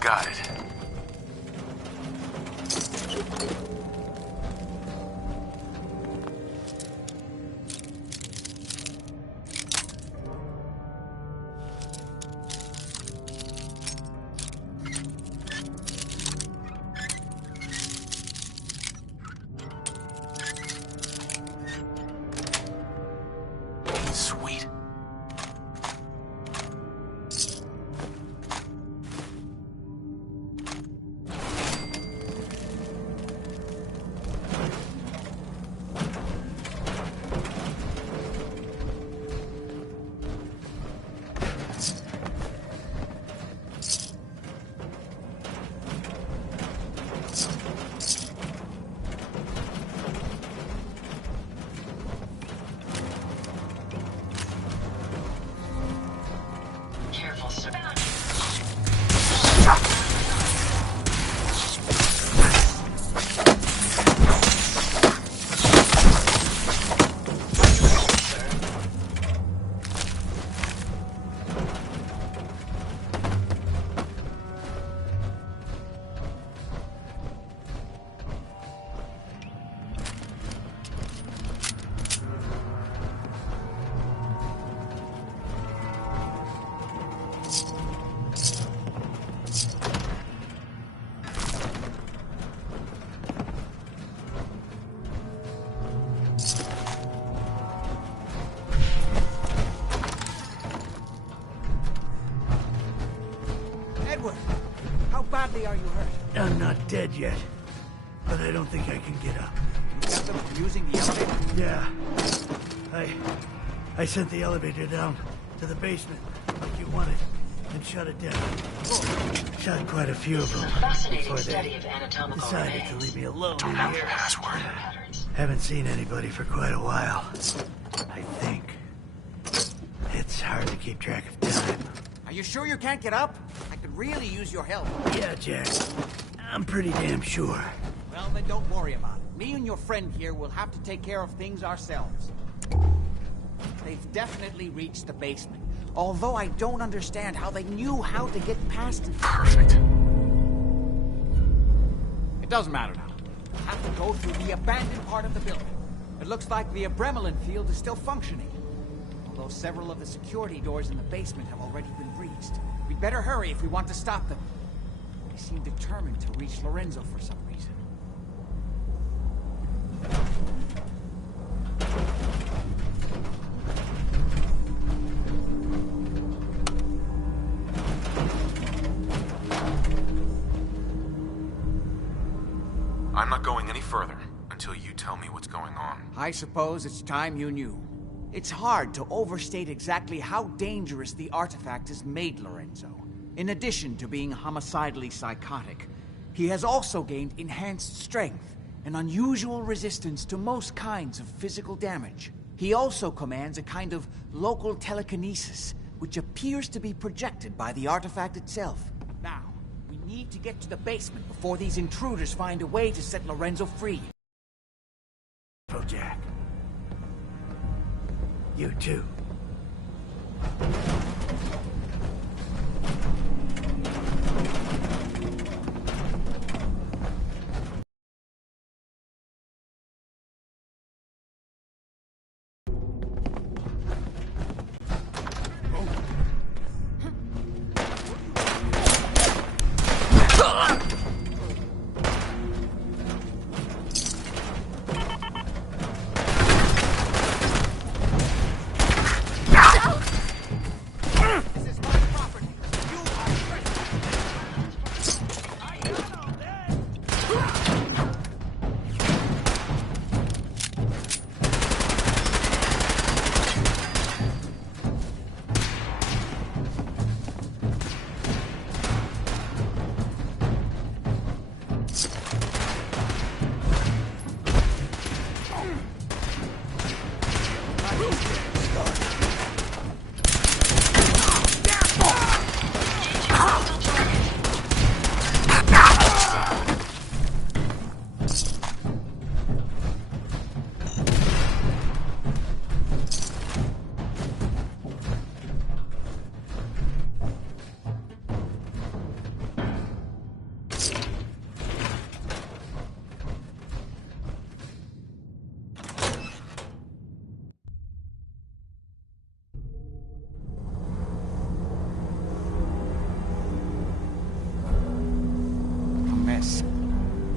Got it. Sweet. Careful, sir. Edward, how badly are you hurt? I'm not dead yet, but I don't think I can get up. You kept them from using the elevator? Yeah. I sent the elevator down to the basement, like you wanted, and shut it down. Shot quite a few of them before they decided to leave me alone in here. Password. Haven't seen anybody for quite a while. I think. It's hard to keep track of time. Are you sure you can't get up? I could really use your help. Yeah, Jack. I'm pretty damn sure. Well, Well, then don't worry about it. Me and your friend here will have to take care of things ourselves. They've definitely reached the basement. Although I don't understand how they knew how to get past it. Perfect. It doesn't matter now. We'll have to go through the abandoned part of the building. It looks like the Abremelin field is still functioning. Although several of the security doors in the basement have already been breached. We'd better hurry if we want to stop them. They seem determined to reach Lorenzo for some reason. I'm not going any further until you tell me what's going on. I suppose it's time you knew. It's hard to overstate exactly how dangerous the artifact has made Lorenzo. In addition to being homicidally psychotic, he has also gained enhanced strength and unusual resistance to most kinds of physical damage. He also commands a kind of local telekinesis, which appears to be projected by the artifact itself. Now, we need to get to the basement before these intruders find a way to set Lorenzo free. Jack. You too.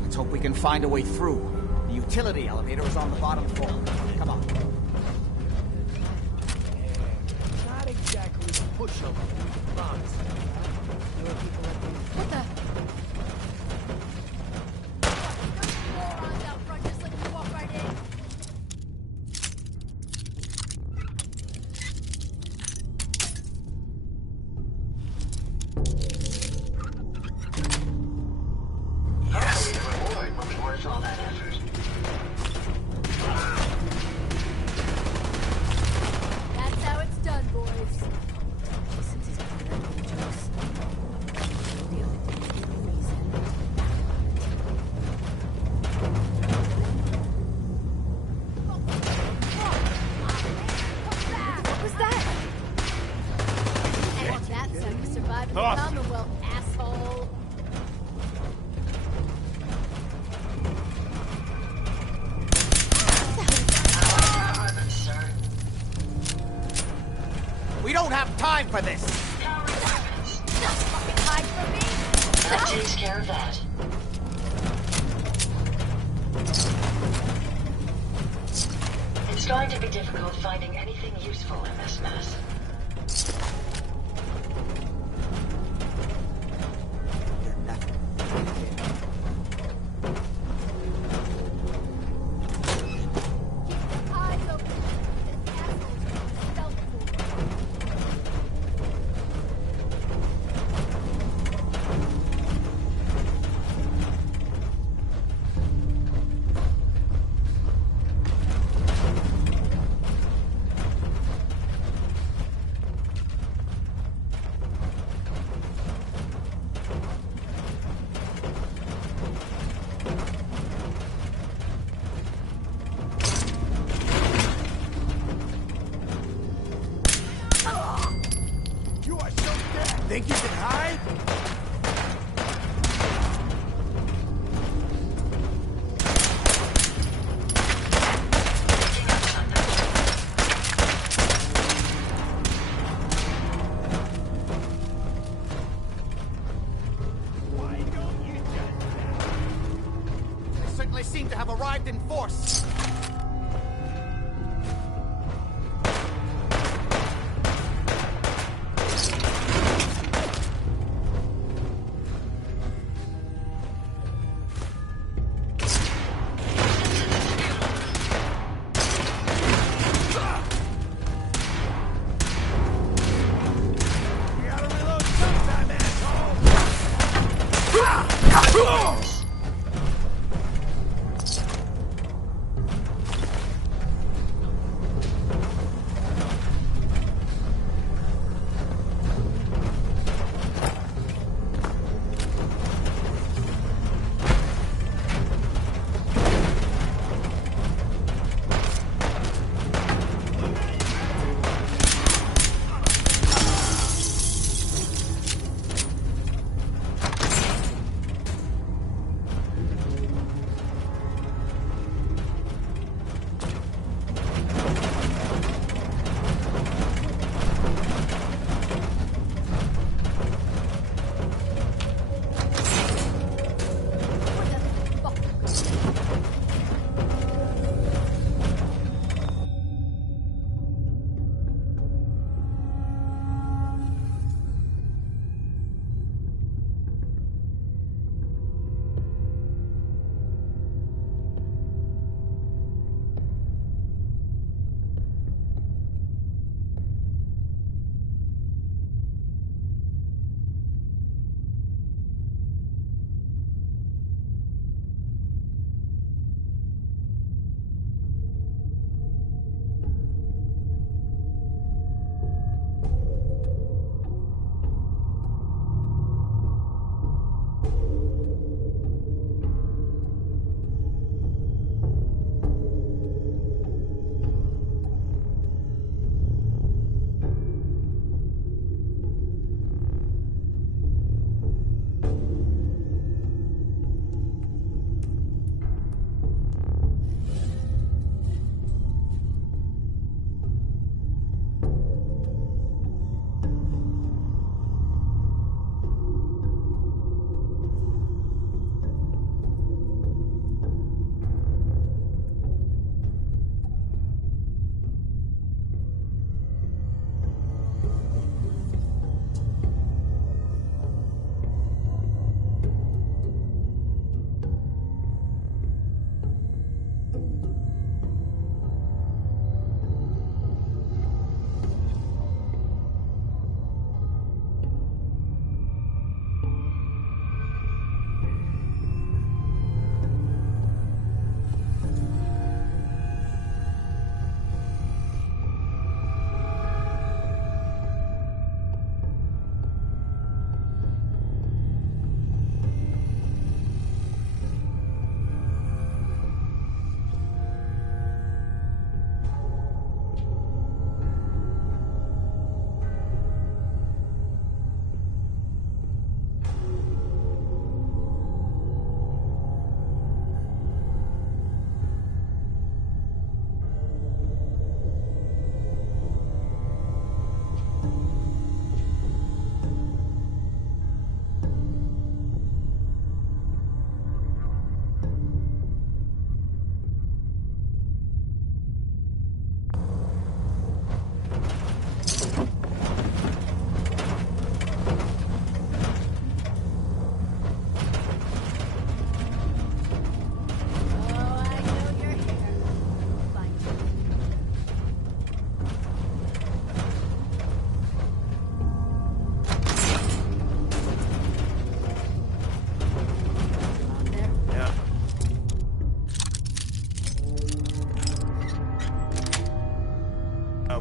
Let's hope we can find a way through. The utility elevator is on the bottom floor. Come on. Not exactly a pushover. What the? That's how it's done, boys. What was that? And that's how you survive in the Commonwealth, asshole. We don't have time for this! Just fucking hide from me! That takes care of that. It's going to be difficult finding anything useful in this mess. Eyes open. This asshole's stealth.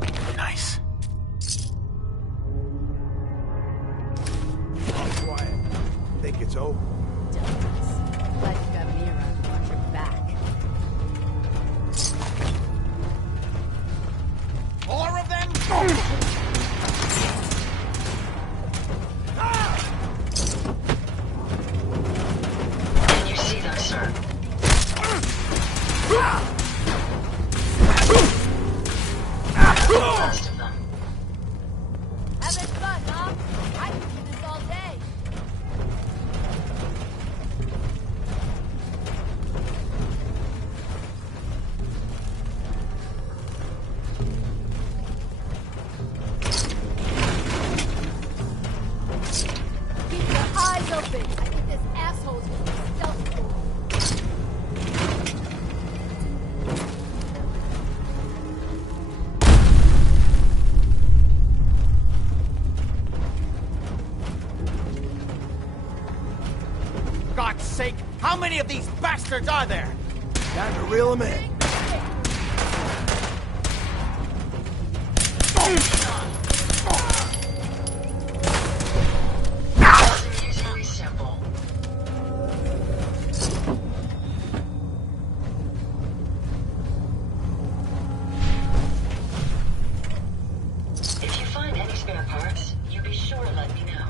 out. Nice. All quiet. Think it's over? Glad you got me around to watch your back. 4 of them? Can you see them, sir? Most of them. Having fun, huh? I could do this all day. Keep your eyes open. I think this asshole's gonna be stealth cool. God's sake, how many of these bastards are there? Time to reel him in. Usually simple. If you find any spare parts, you be sure to let me know.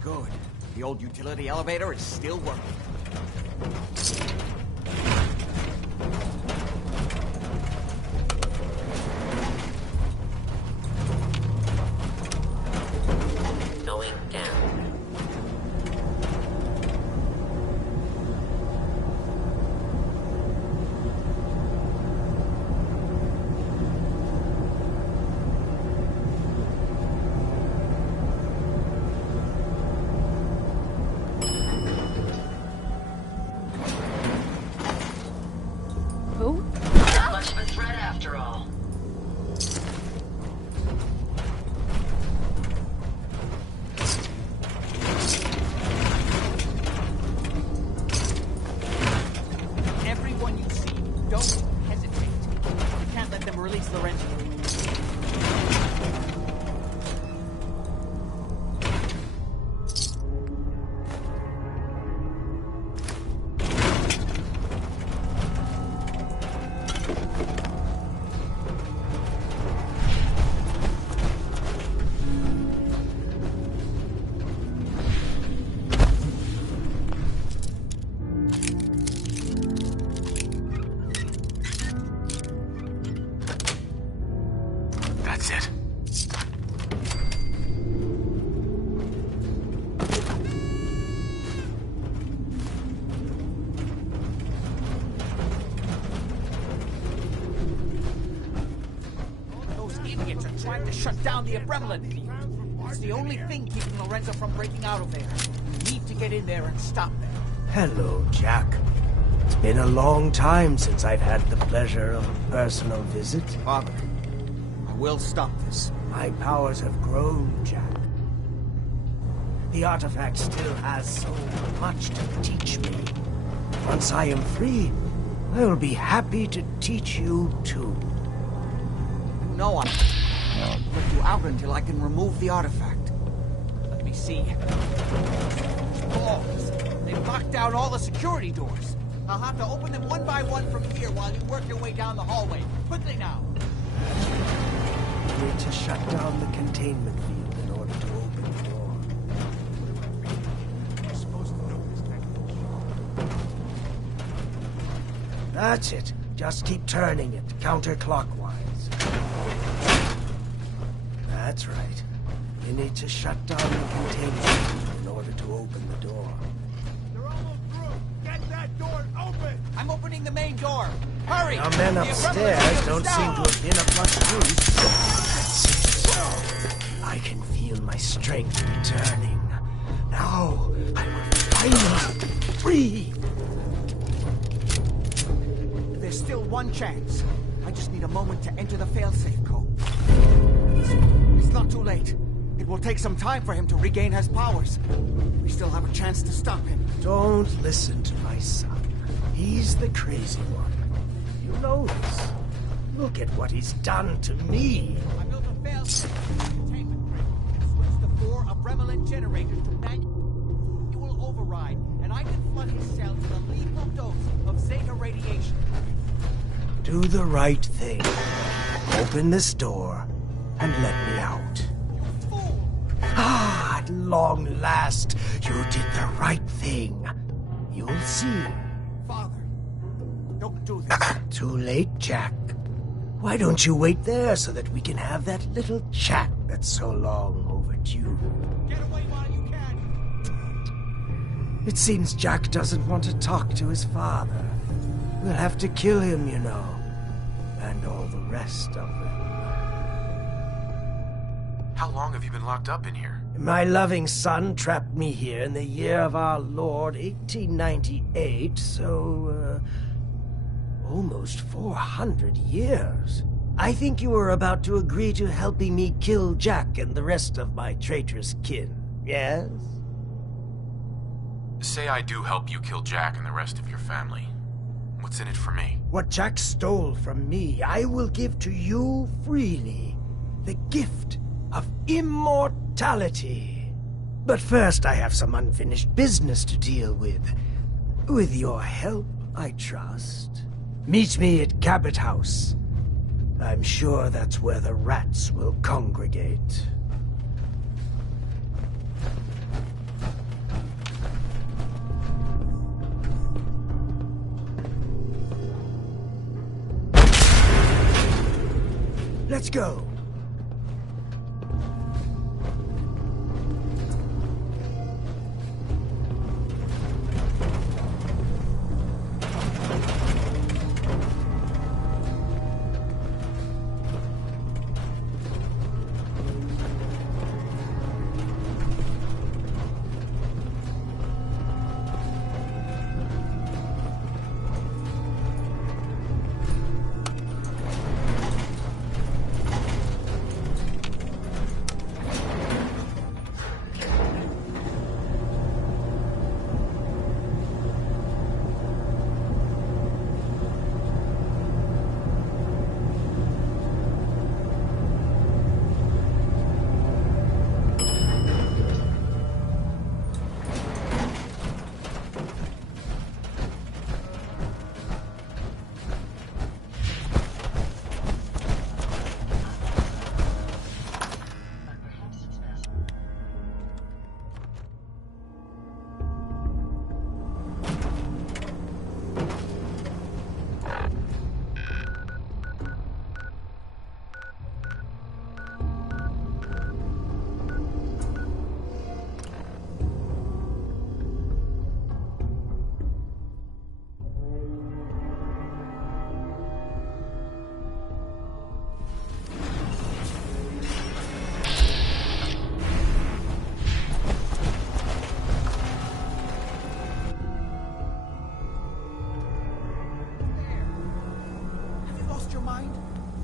Good. The old utility elevator is still working. Going down. Who? Not much of a threat after all. Everyone you see, don't hesitate. You can't let them release Lorenzo. That's it. Those idiots are trying to shut down the Abremlin field. It's the only thing keeping Lorenzo from breaking out of there. We need to get in there and stop them. Hello, Jack. It's been a long time since I've had the pleasure of a personal visit. Father, I will stop this. My powers have grown, Jack. The artifact still has so much to teach me. Once I am free, I will be happy to teach you too. You know I'll let you out until I can remove the artifact. Let me see. Balls. They've locked down all the security doors. I'll have to open them one by one from here while you work your way down the hallway. Quickly now. You need to shut down the containment field in order to open the door. You're supposed to know this technique. That's it. Just keep turning it, counterclockwise. That's right. You need to shut down the containment field in order to open the door. They're almost through. Get that door open. I'm opening the main door. Hurry! Our men The upstairs Abremlin don't field is seem down. to have been of much use. That's it. I can feel my strength returning. Now I will finally be free. There's still one chance. I just need a moment to enter the failsafe code. It's not too late. It will take some time for him to regain his powers. We still have a chance to stop him. Don't listen to my son. He's the crazy one. You know this. Look at what he's done to me. I built a failed containment grid and switched the 4 Abremelin generators to manual override, and I can flood his cells with a lethal dose of Zeta radiation. Do the right thing. Open this door and let me out. Ah, at long last, you did the right thing. You'll see. Father, don't do this. Too late, Jack. Why don't you wait there so that we can have that little chat that's so long overdue? Get away while you can. It seems Jack doesn't want to talk to his father. We'll have to kill him, you know. And all the rest of them. How long have you been locked up in here? My loving son trapped me here in the year of our Lord, 1898, so, almost 400 years. I think you were about to agree to helping me kill Jack and the rest of my traitorous kin, yes? Say I do help you kill Jack and the rest of your family. What's in it for me? What Jack stole from me, I will give to you freely. The gift of immortality. But first I have some unfinished business to deal with. With your help, I trust. Meet me at Cabot House. I'm sure that's where the rats will congregate. Let's go.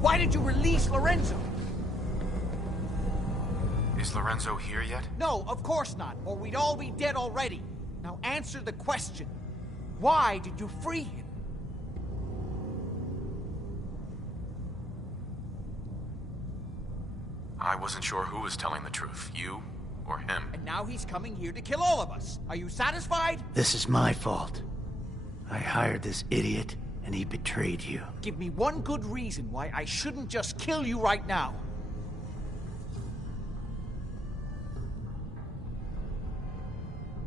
Why did you release Lorenzo? Is Lorenzo here yet? No, of course not, or we'd all be dead already. Now answer the question. Why did you free him? I wasn't sure who was telling the truth, you or him. And now he's coming here to kill all of us. Are you satisfied? This is my fault. I hired this idiot, and he betrayed you. Give me one good reason why I shouldn't just kill you right now.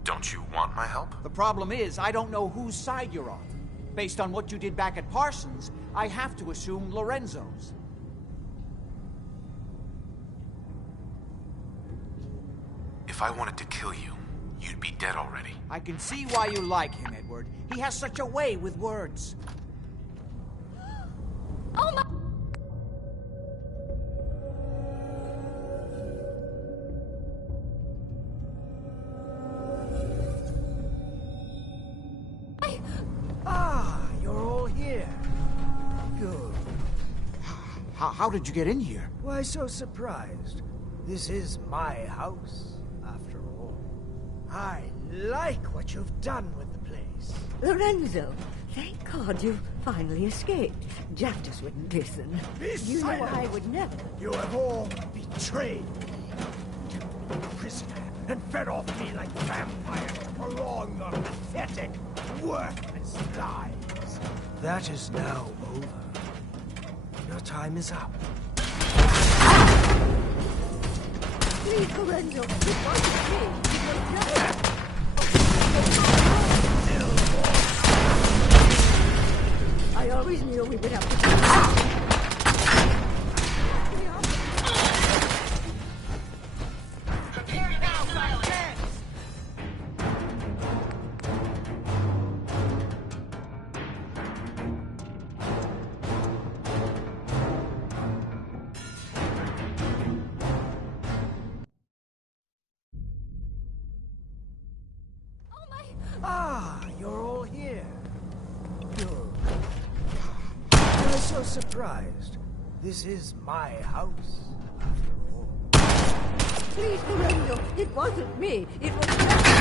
Don't you want my help? The problem is, I don't know whose side you're on. Based on what you did back at Parsons, I have to assume Lorenzo's. If I wanted to kill you, you'd be dead already. I can see why you like him, Edward. He has such a way with words. Oh my... Ah, you're all here. Good. How did you get in here? Why so surprised? This is my house, after all. I like what you've done with the place. Lorenzo, thank God you finally escaped. Jack just wouldn't listen. You know I would never. You have all betrayed me. Kept me a prisoner and fed off me like vampires to prolong your pathetic, worthless lives. That is now over. Your time is up. Please, Lorenzo, it wasn't me. It was Jack. I always knew we would have to. Ah, you're all here. Good. Why so surprised? This is my house, after all. Please, Lorenzo, it wasn't me. It was Jack.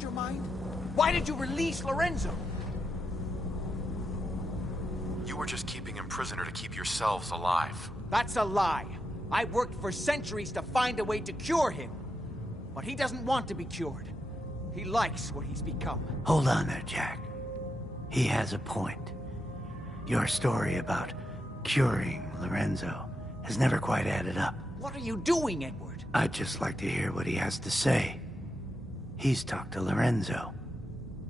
Your mind? Why did you release Lorenzo? You were just keeping him prisoner to keep yourselves alive. That's a lie. I worked for centuries to find a way to cure him. But he doesn't want to be cured. He likes what he's become. Hold on there, Jack. He has a point. Your story about curing Lorenzo has never quite added up. What are you doing, Edward? I'd just like to hear what he has to say. He's talked to Lorenzo.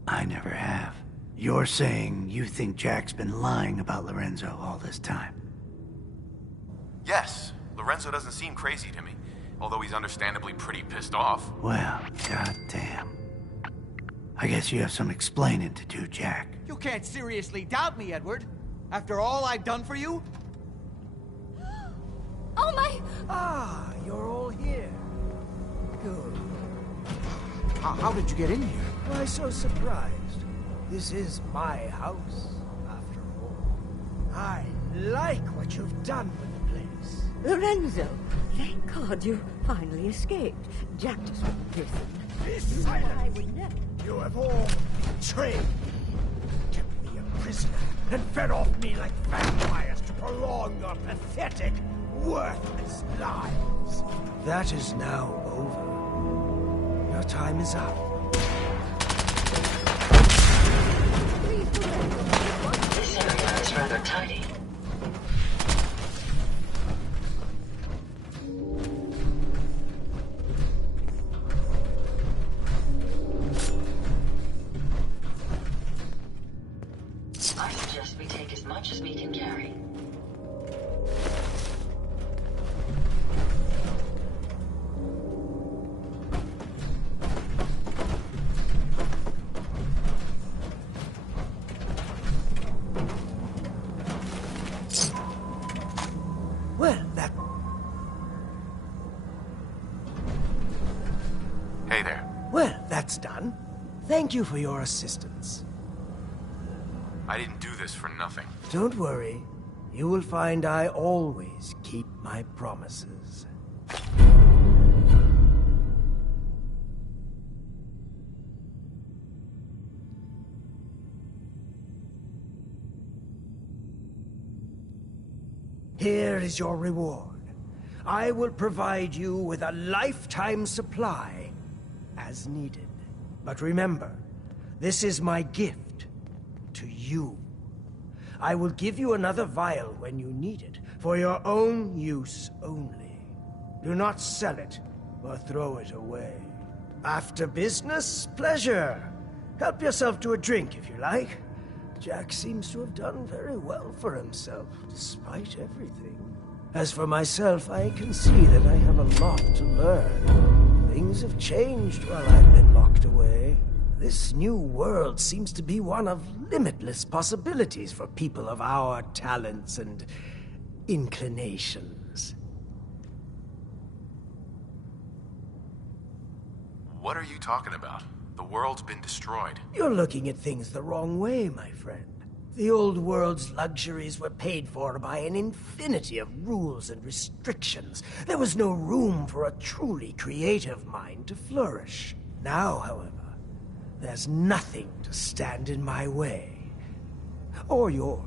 I never have. You're saying you think Jack's been lying about Lorenzo all this time? Yes, Lorenzo doesn't seem crazy to me, although he's understandably pretty pissed off. Well, goddamn. I guess you have some explaining to do, Jack. You can't seriously doubt me, Edward. After all I've done for you? Oh my... Ah, you're all here. Good. How did you get in here? Why so surprised? This is my house, after all. I like what you've done with the place. Lorenzo, thank God you finally escaped. Jack just wouldn't listen. Be silent! I would never. You have all betrayed me. Kept me a prisoner and fed off me like vampires to prolong your pathetic, worthless lives. That is now over. Your time is up. This area is rather tidy. I suggest we take as much as we can carry. Well, that... Hey there. Well, that's done. Thank you for your assistance. I didn't do this for nothing. Don't worry. You will find I always keep my promises. Here is your reward. I will provide you with a lifetime supply, as needed. But remember, this is my gift to you. I will give you another vial when you need it, for your own use only. Do not sell it or throw it away. After business, pleasure. Help yourself to a drink if you like. Jack seems to have done very well for himself, despite everything. As for myself, I can see that I have a lot to learn. Things have changed while I've been locked away. This new world seems to be one of limitless possibilities for people of our talents and inclinations. What are you talking about? The world's been destroyed. You're looking at things the wrong way, my friend. The old world's luxuries were paid for by an infinity of rules and restrictions. There was no room for a truly creative mind to flourish. Now, however, there's nothing to stand in my way. Or yours.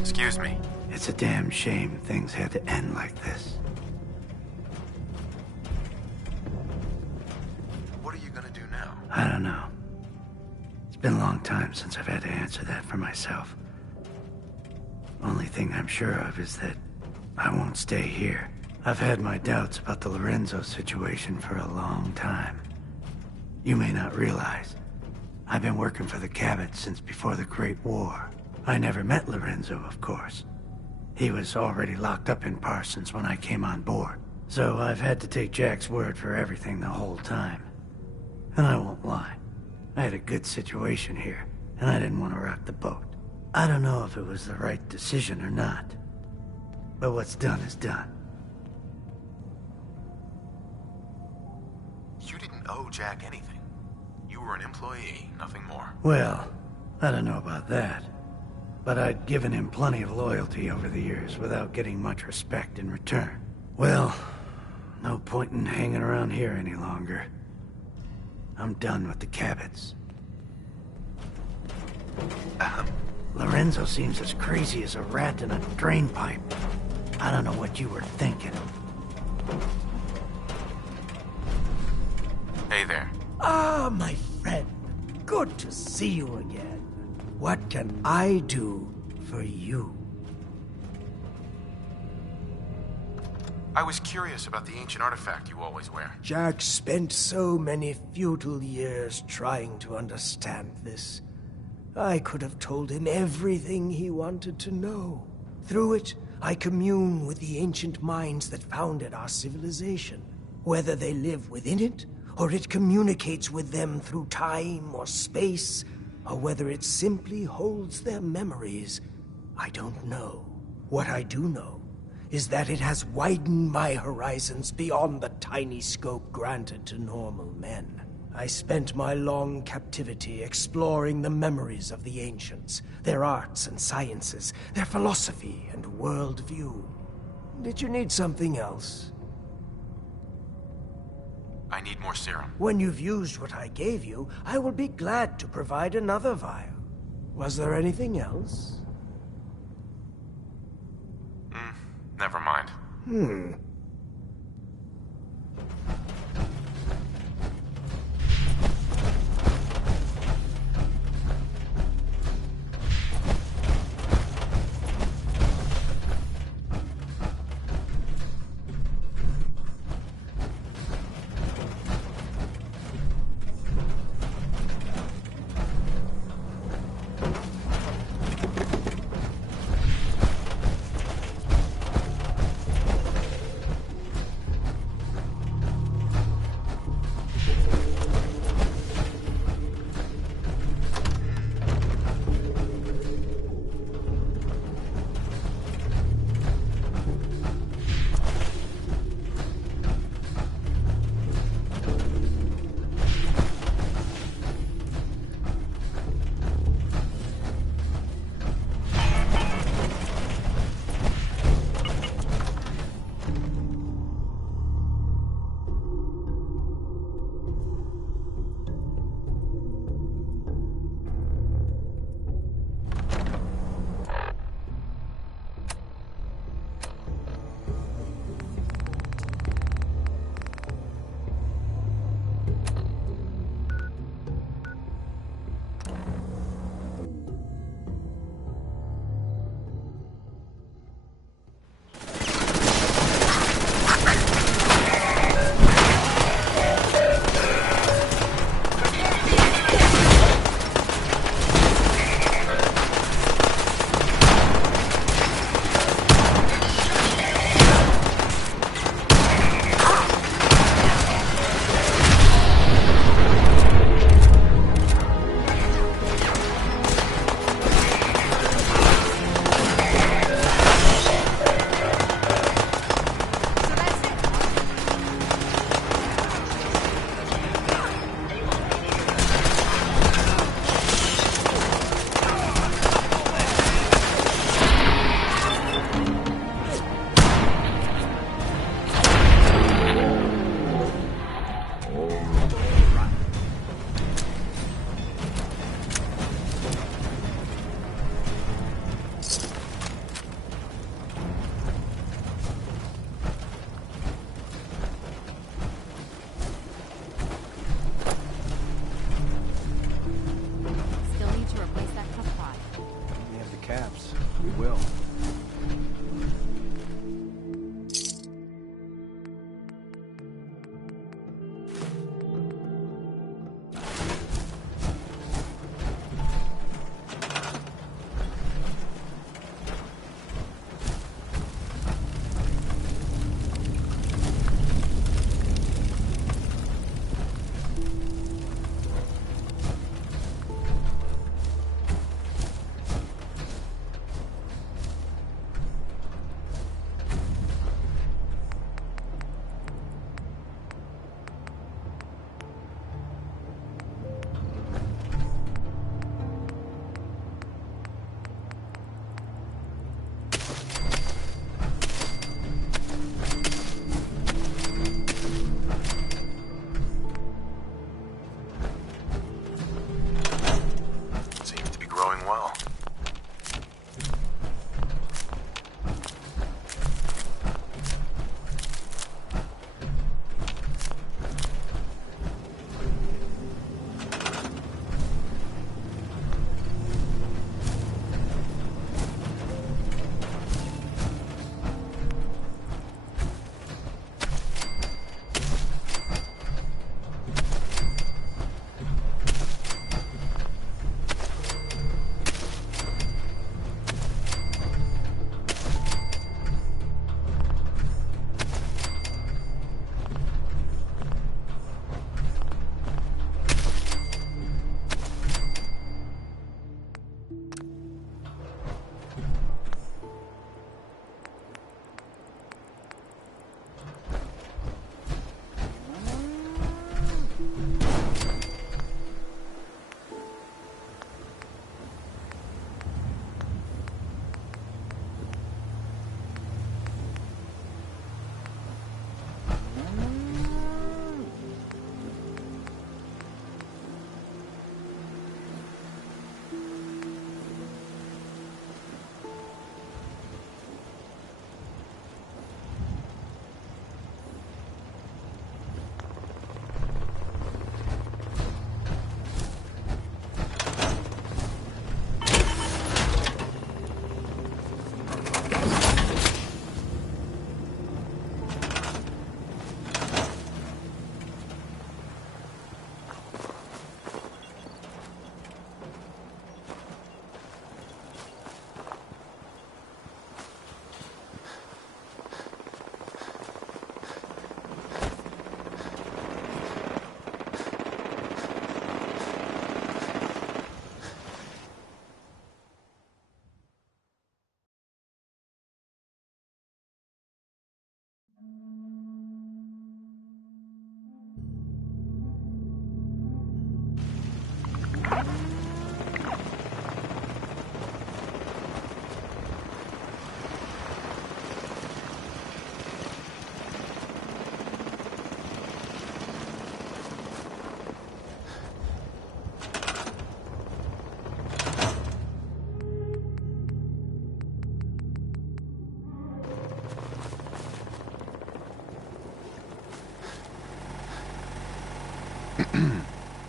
Excuse me. It's a damn shame things had to end like this. What are you gonna do now? I don't know. It's been a long time since I've had to answer that for myself. Only thing I'm sure of is that I won't stay here. I've had my doubts about the Lorenzo situation for a long time. You may not realize, I've been working for the Cabot since before the Great War. I never met Lorenzo, of course. He was already locked up in Parsons when I came on board. So I've had to take Jack's word for everything the whole time. And I won't lie. I had a good situation here, and I didn't want to rock the boat. I don't know if it was the right decision or not. But what's done is done. You didn't owe Jack anything. You were an employee, nothing more. Well, I don't know about that. But I'd given him plenty of loyalty over the years without getting much respect in return. Well, no point in hanging around here any longer. I'm done with the Cabots. Lorenzo seems as crazy as a rat in a drain pipe. I don't know what you were thinking. Hey there. Ah, my friend. Good to see you again. What can I do for you? I was curious about the ancient artifact you always wear. Jack spent so many futile years trying to understand this. I could have told him everything he wanted to know. Through it, I commune with the ancient minds that founded our civilization. Whether they live within it, or it communicates with them through time or space, or whether it simply holds their memories, I don't know. What I do know is that it has widened my horizons beyond the tiny scope granted to normal men. I spent my long captivity exploring the memories of the ancients, their arts and sciences, their philosophy and worldview. Did you need something else? I need more serum. When you've used what I gave you, I will be glad to provide another vial. Was there anything else? Never mind. caps. We will. Seems to be growing well.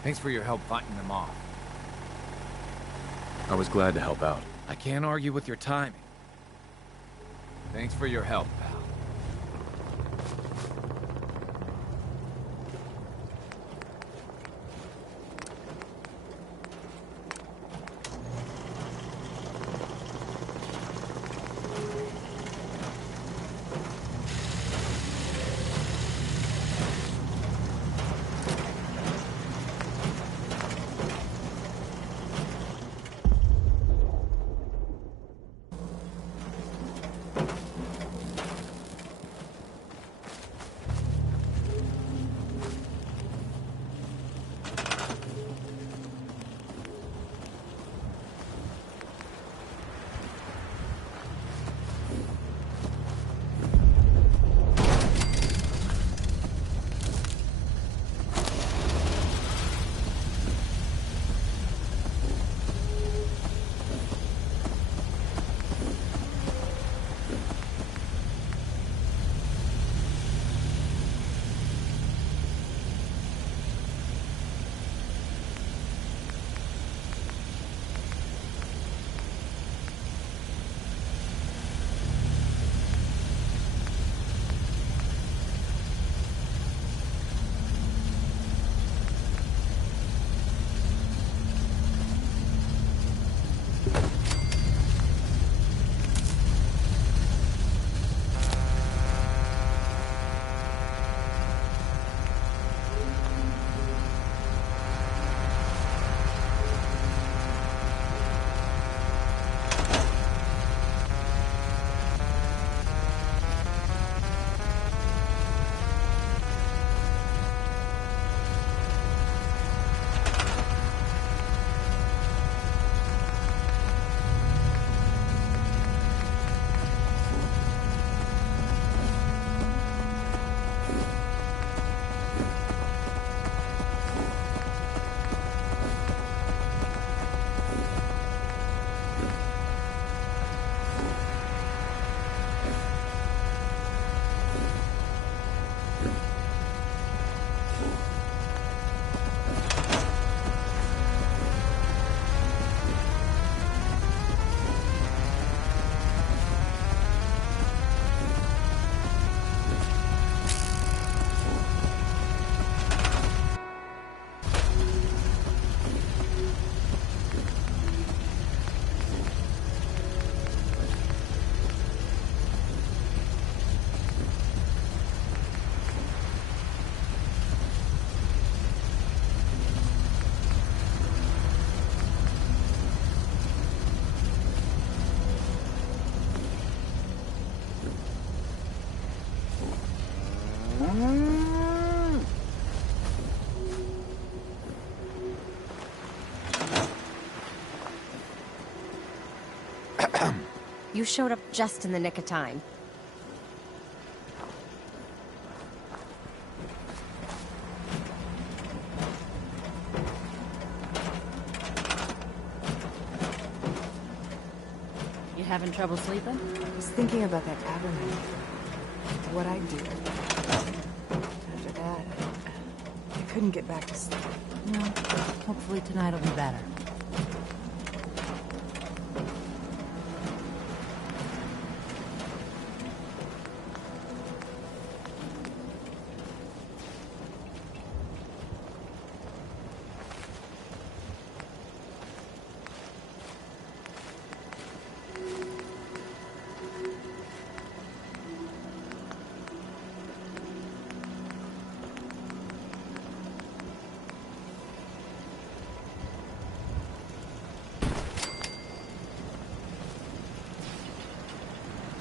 Thanks for your help fighting them off. I was glad to help out. I can't argue with your timing. Thanks for your help, pal. You showed up just in the nick of time. You having trouble sleeping? I was thinking about that tabernacle. What I'd do. After that, I couldn't get back to sleep. No. Hopefully tonight will be better.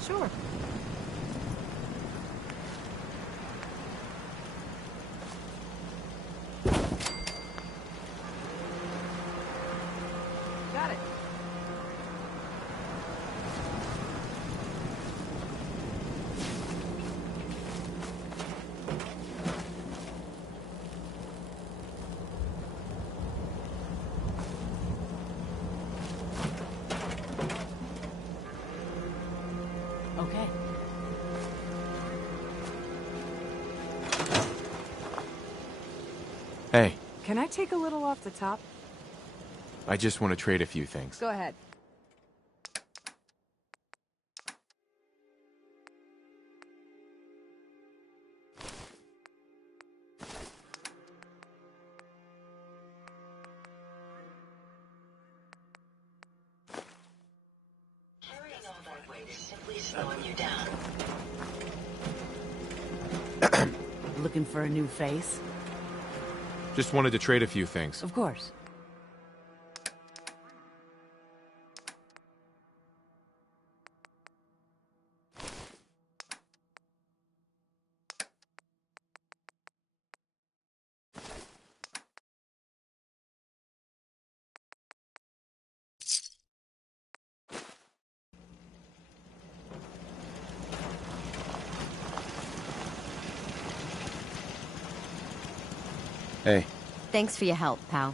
Sure. Got it. Okay. Hey, Can I take a little off the top? I just want to trade a few things. Go ahead. Carrying all that weight is simply slowing you down. Looking for a new face? Just wanted to trade a few things. Of course. Hey. Thanks for your help, pal.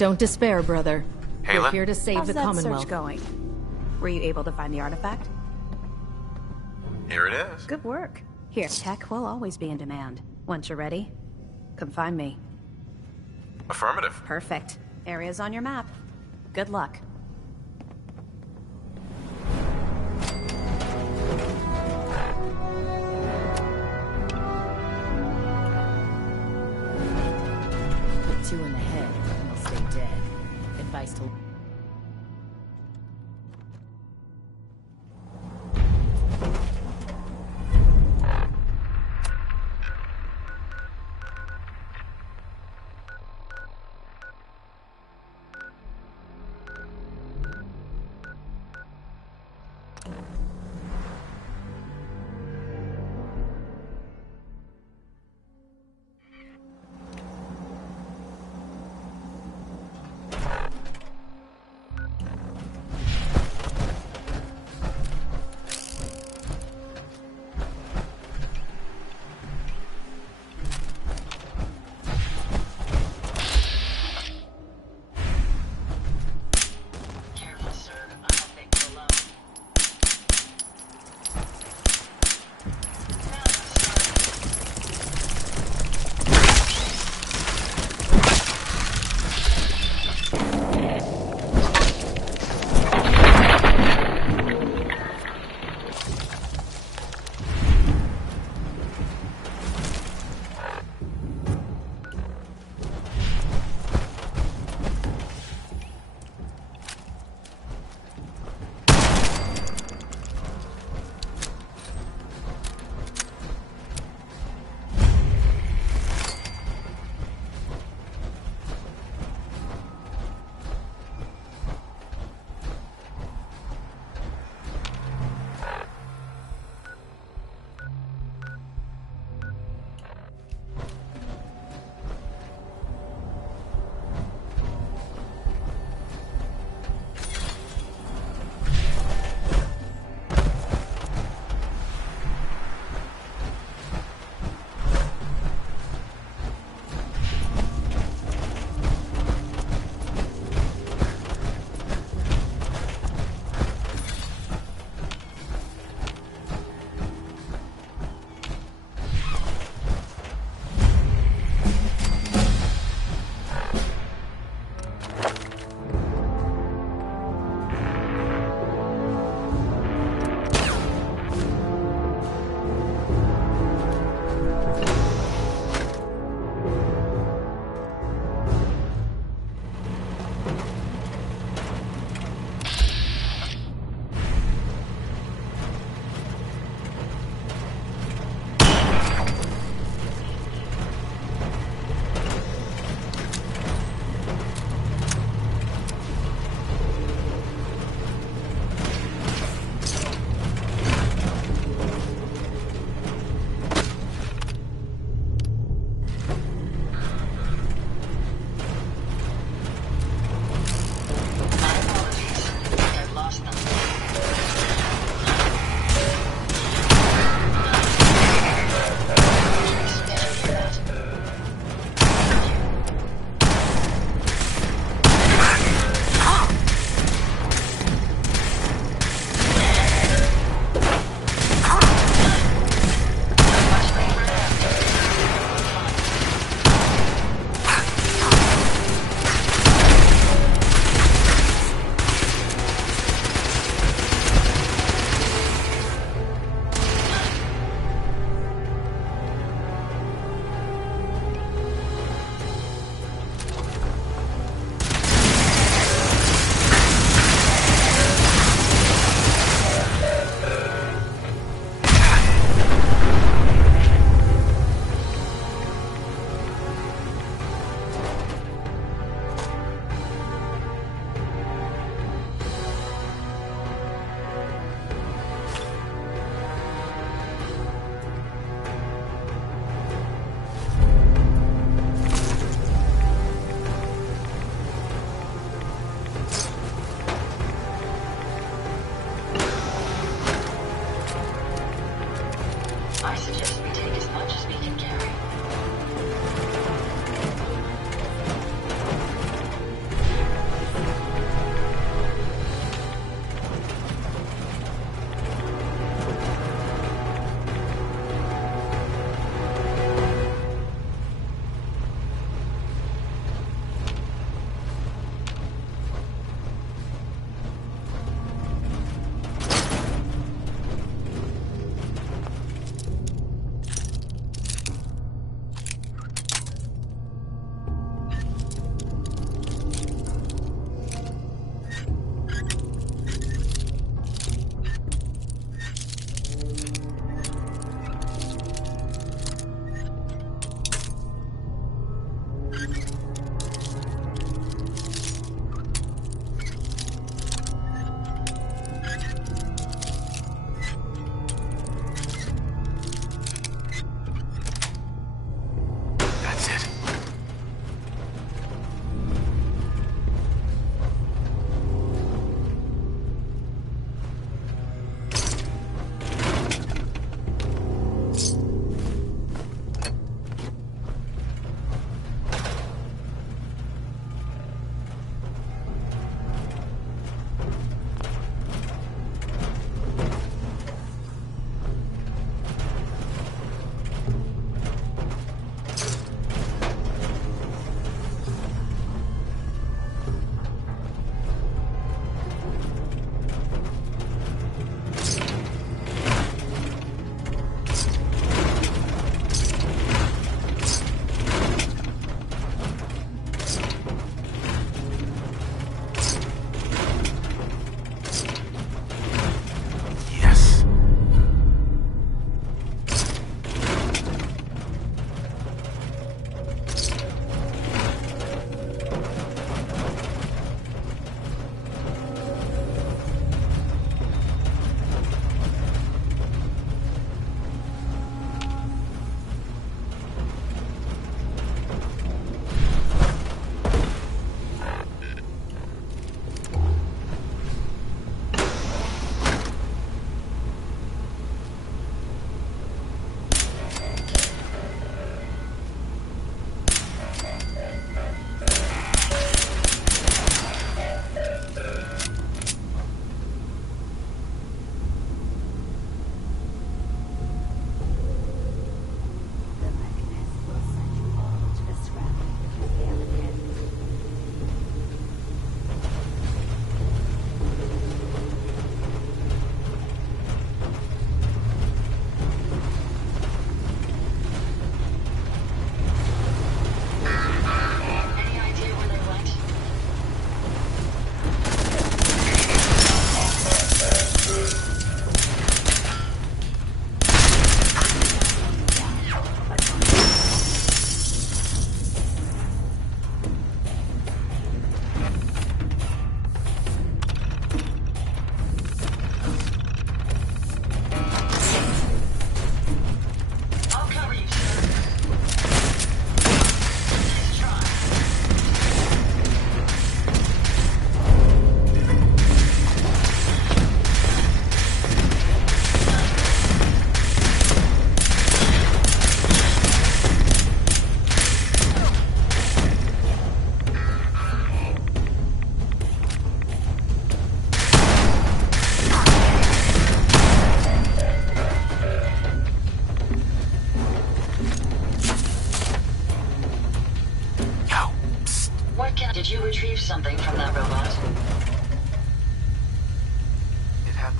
Don't despair, brother. We're Halen? here to save How's the that Commonwealth. search going? Were you able to find the artifact? Here it is. Good work. Here, tech will always be in demand. Once you're ready, come find me. Affirmative. Perfect. Area's on your map. Good luck. Put 2 in the head and they'll stay dead. Advice to...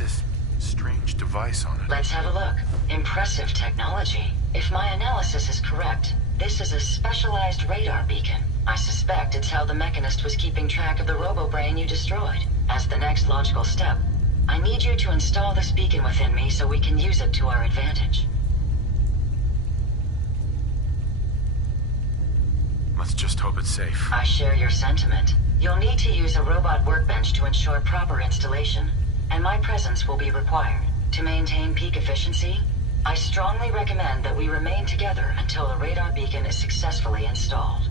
this strange device on it. Let's have a look. Impressive technology. If my analysis is correct, this is a specialized radar beacon. I suspect it's how the Mechanist was keeping track of the robo-brain you destroyed. As the next logical step, I need you to install this beacon within me so we can use it to our advantage. Let's just hope it's safe. I share your sentiment. You'll need to use a robot workbench to ensure proper installation, and my presence will be required. To maintain peak efficiency, I strongly recommend that we remain together until the radar beacon is successfully installed.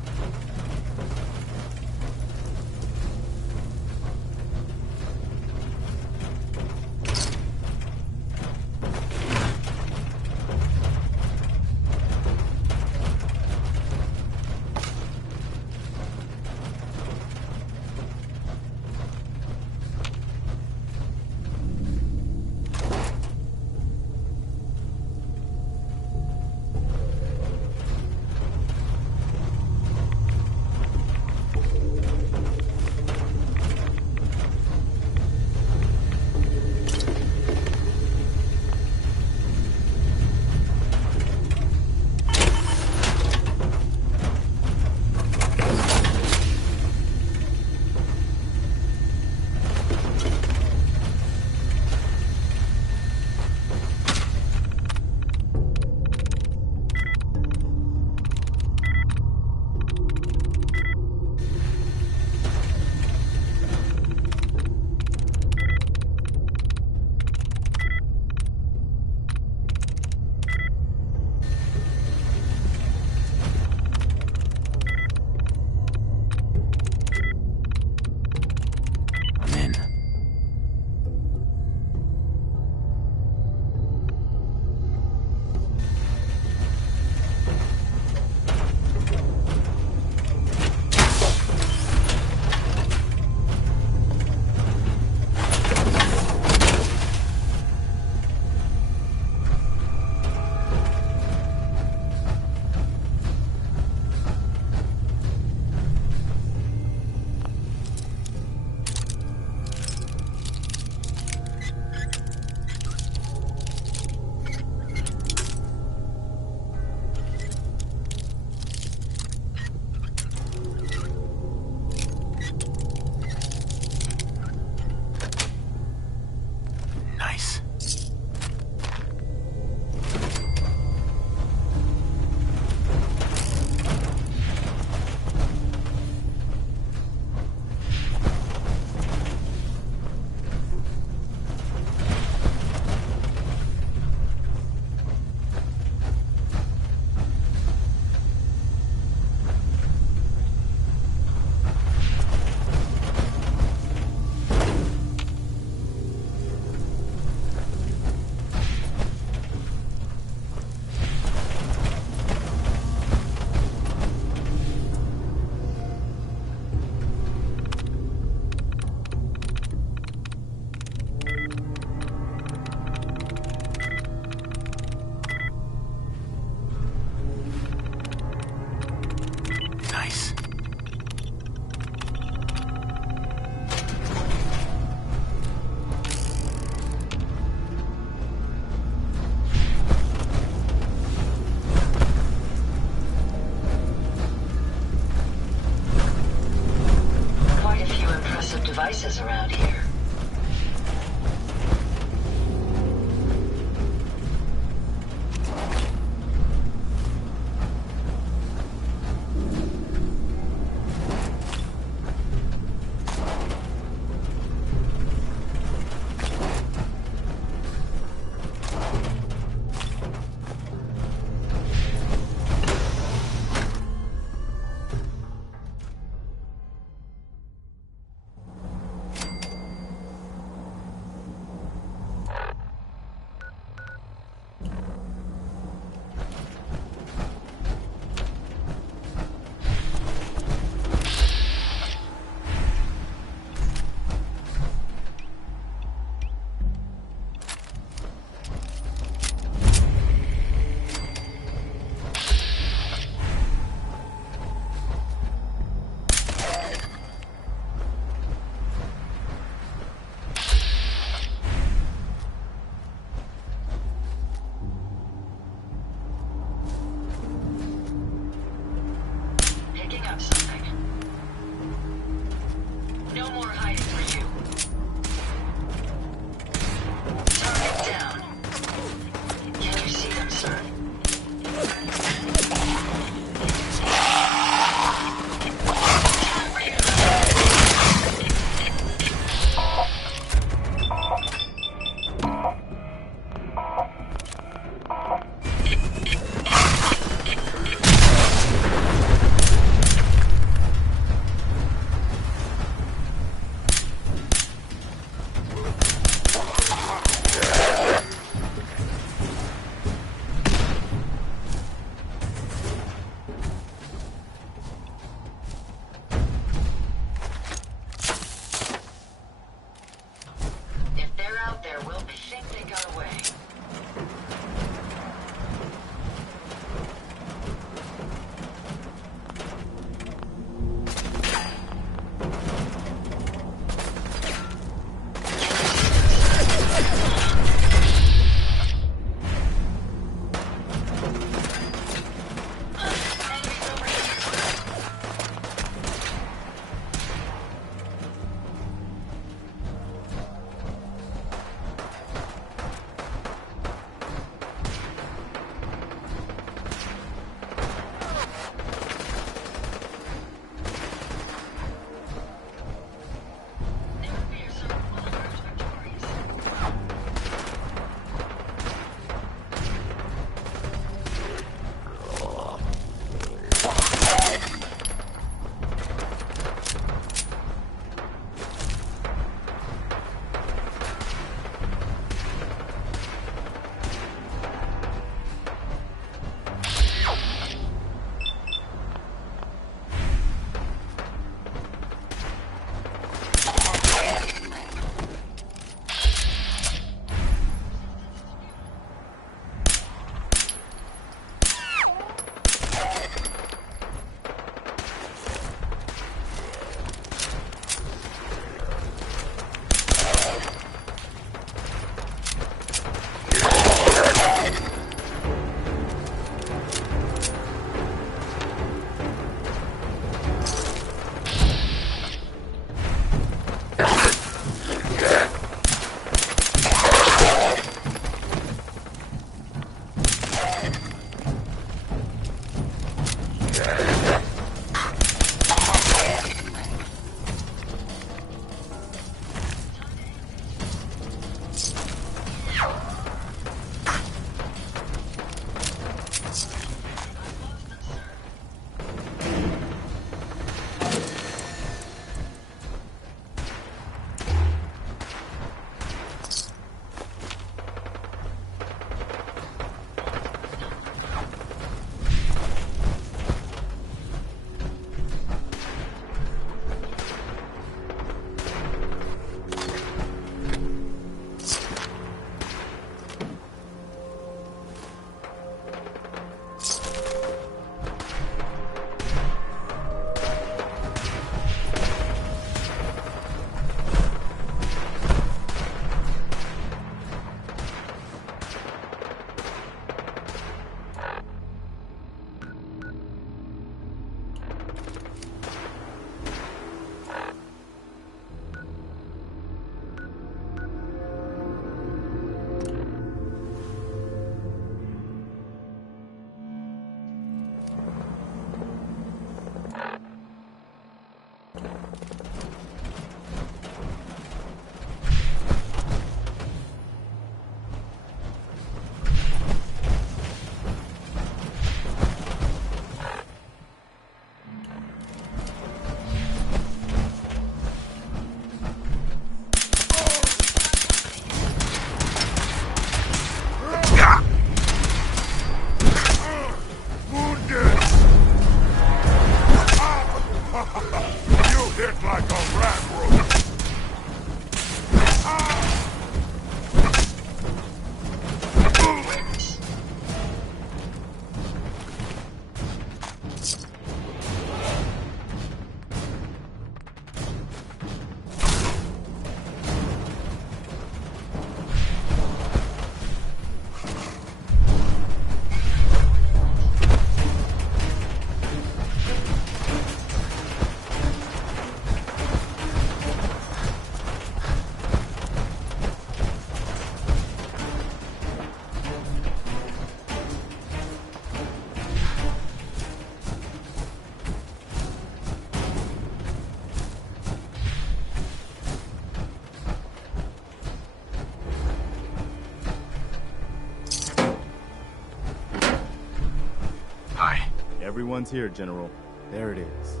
Everyone's here, General. There it is.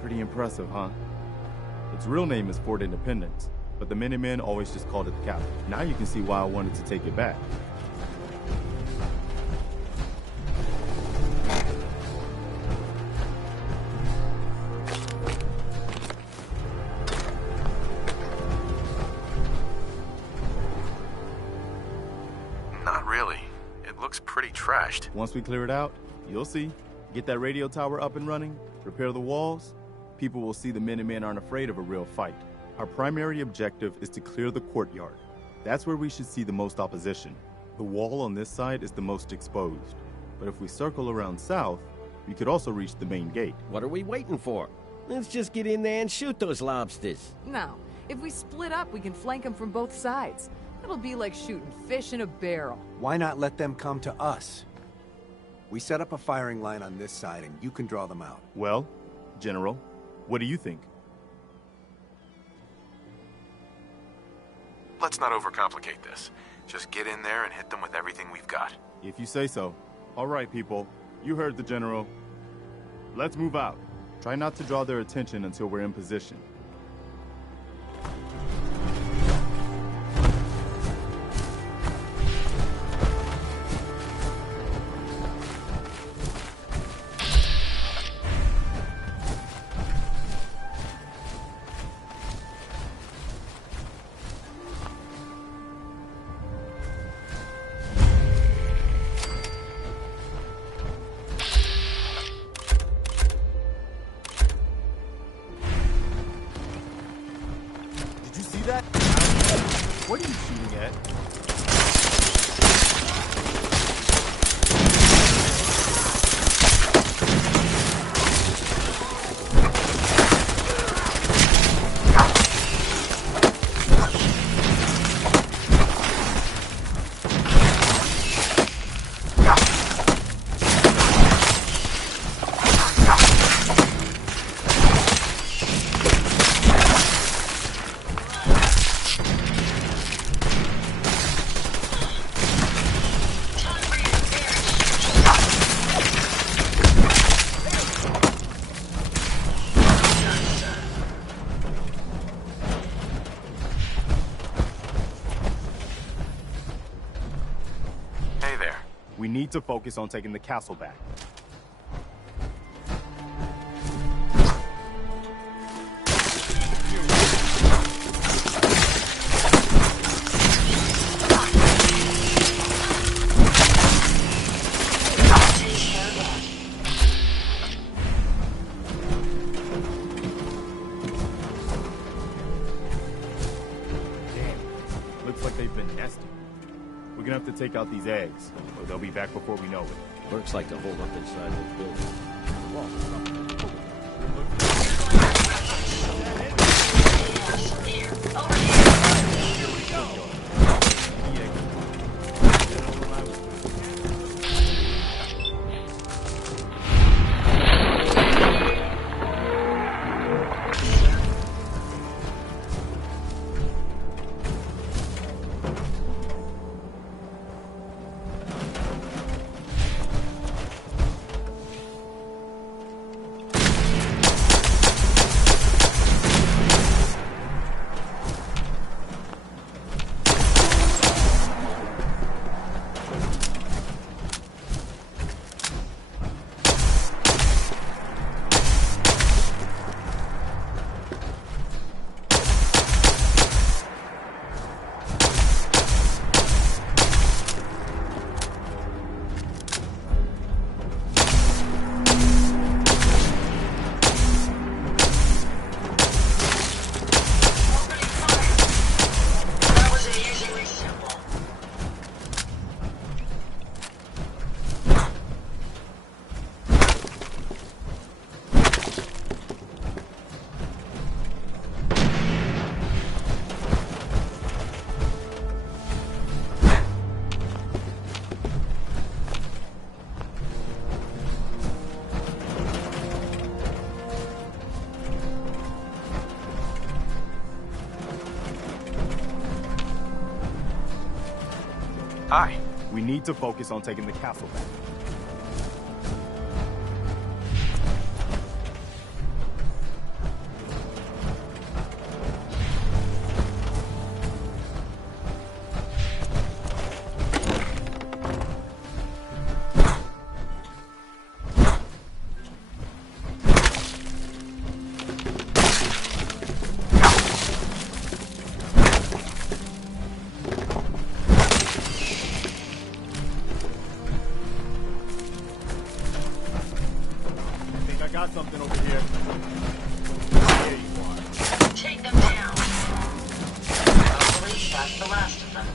Pretty impressive, huh? Its real name is Fort Independence, but the Minutemen always just called it the Capitol. Now you can see why I wanted to take it back. Not really. It looks pretty trashed. Once we clear it out, you'll see. Get that radio tower up and running, repair the walls, people will see the Minutemen aren't afraid of a real fight. Our primary objective is to clear the courtyard. That's where we should see the most opposition. The wall on this side is the most exposed. But if we circle around south, we could also reach the main gate. What are we waiting for? Let's just get in there and shoot those lobsters. No. If we split up, we can flank them from both sides. It'll be like shooting fish in a barrel. Why not let them come to us? We set up a firing line on this side, and you can draw them out. Well, General, what do you think? Let's not overcomplicate this. Just get in there and hit them with everything we've got. If you say so. All right, people. You heard the General. Let's move out. Try not to draw their attention until we're in position. What are you shooting at? We need to focus on taking the castle back. Damn, looks like they've been nesting. We're gonna have to take out these eggs, or they'll be back before we know it. Looks like to hold up inside the building. The wall's up. Hi. We need to focus on taking the castle back. got something over here. There you are. Take them down. Hopefully, that's the last of them.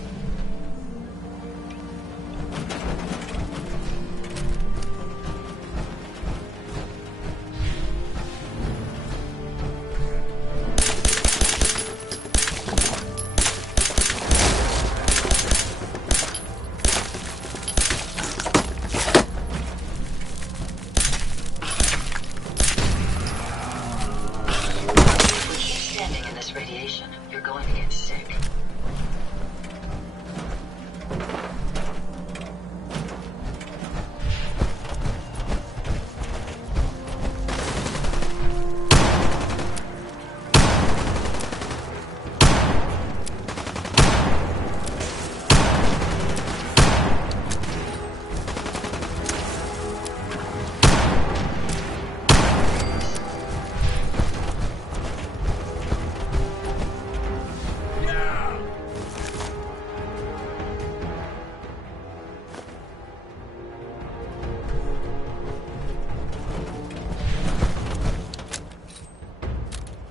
Radiation, you're going to get sick.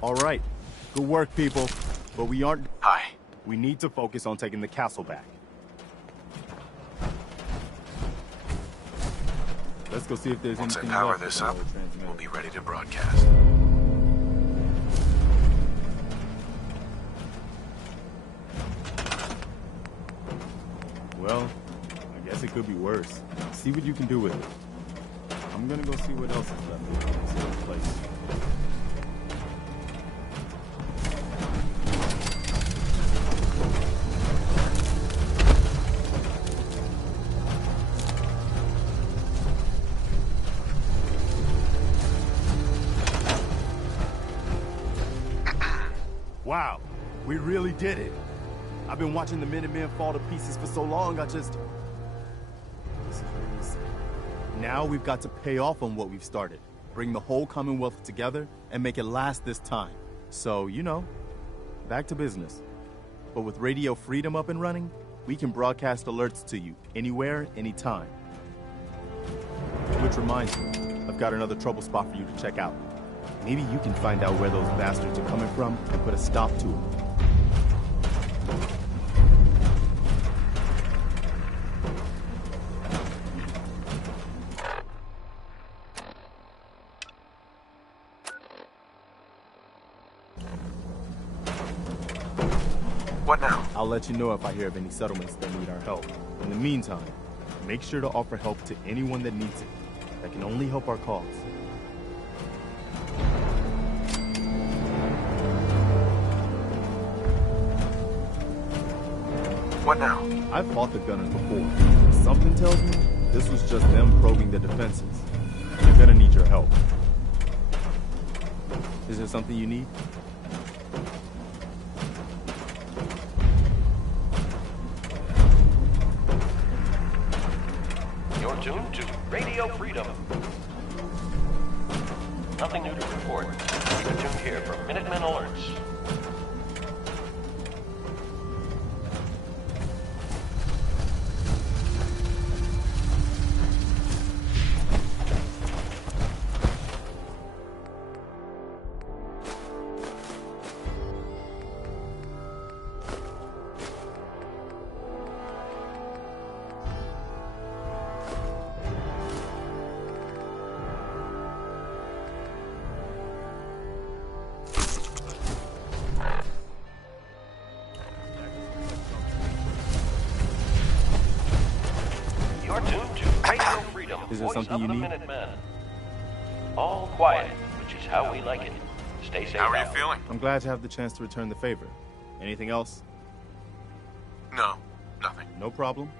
All right. Good work, people. But we aren't... Hi. We need to focus on taking the castle back. Let's go see if there's Once I anything power left this with up, the transmitter. we'll be ready to broadcast. Well, I guess it could be worse. See what you can do with it. I'm gonna go see what else is left in this little place. Wow, we really did it. I've been watching the Minutemen fall to pieces for so long, This is crazy. Now we've got to pay off on what we've started. Bring the whole Commonwealth together and make it last this time. So, you know, back to business. But with Radio Freedom up and running, we can broadcast alerts to you anywhere, anytime. Which reminds me, I've got another trouble spot for you to check out. Maybe you can find out where those bastards are coming from and put a stop to them. What now? I'll let you know if I hear of any settlements that need our help. In the meantime, make sure to offer help to anyone that needs it. That can only help our cause. What now? I've fought the Gunners before. Something tells me this was just them probing the defenses. They're gonna need your help. Is there something you need? You're tuned to Radio Freedom. Nothing new to report. Keep it tuned here for Minutemen alerts. You're tuned to Radio Freedom. Is there Voice something of you the need? Minutemen. All quiet, which is how we like it. Stay safe. How are you out. feeling? I'm glad to have the chance to return the favor. Anything else? No, nothing. No problem.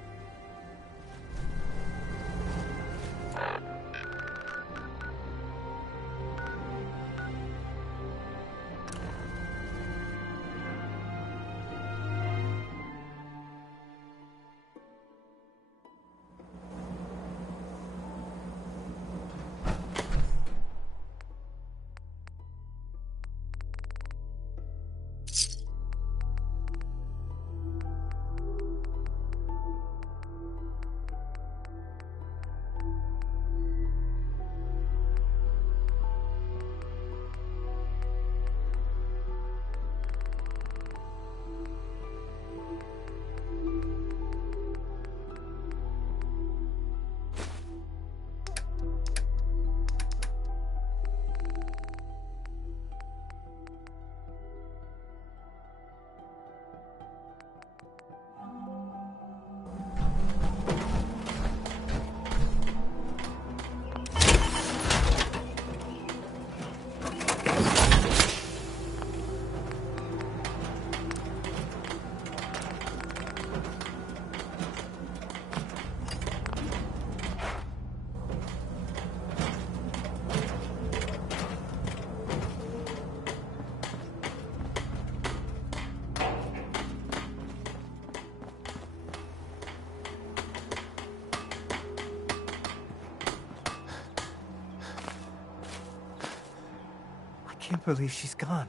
can't believe she's gone.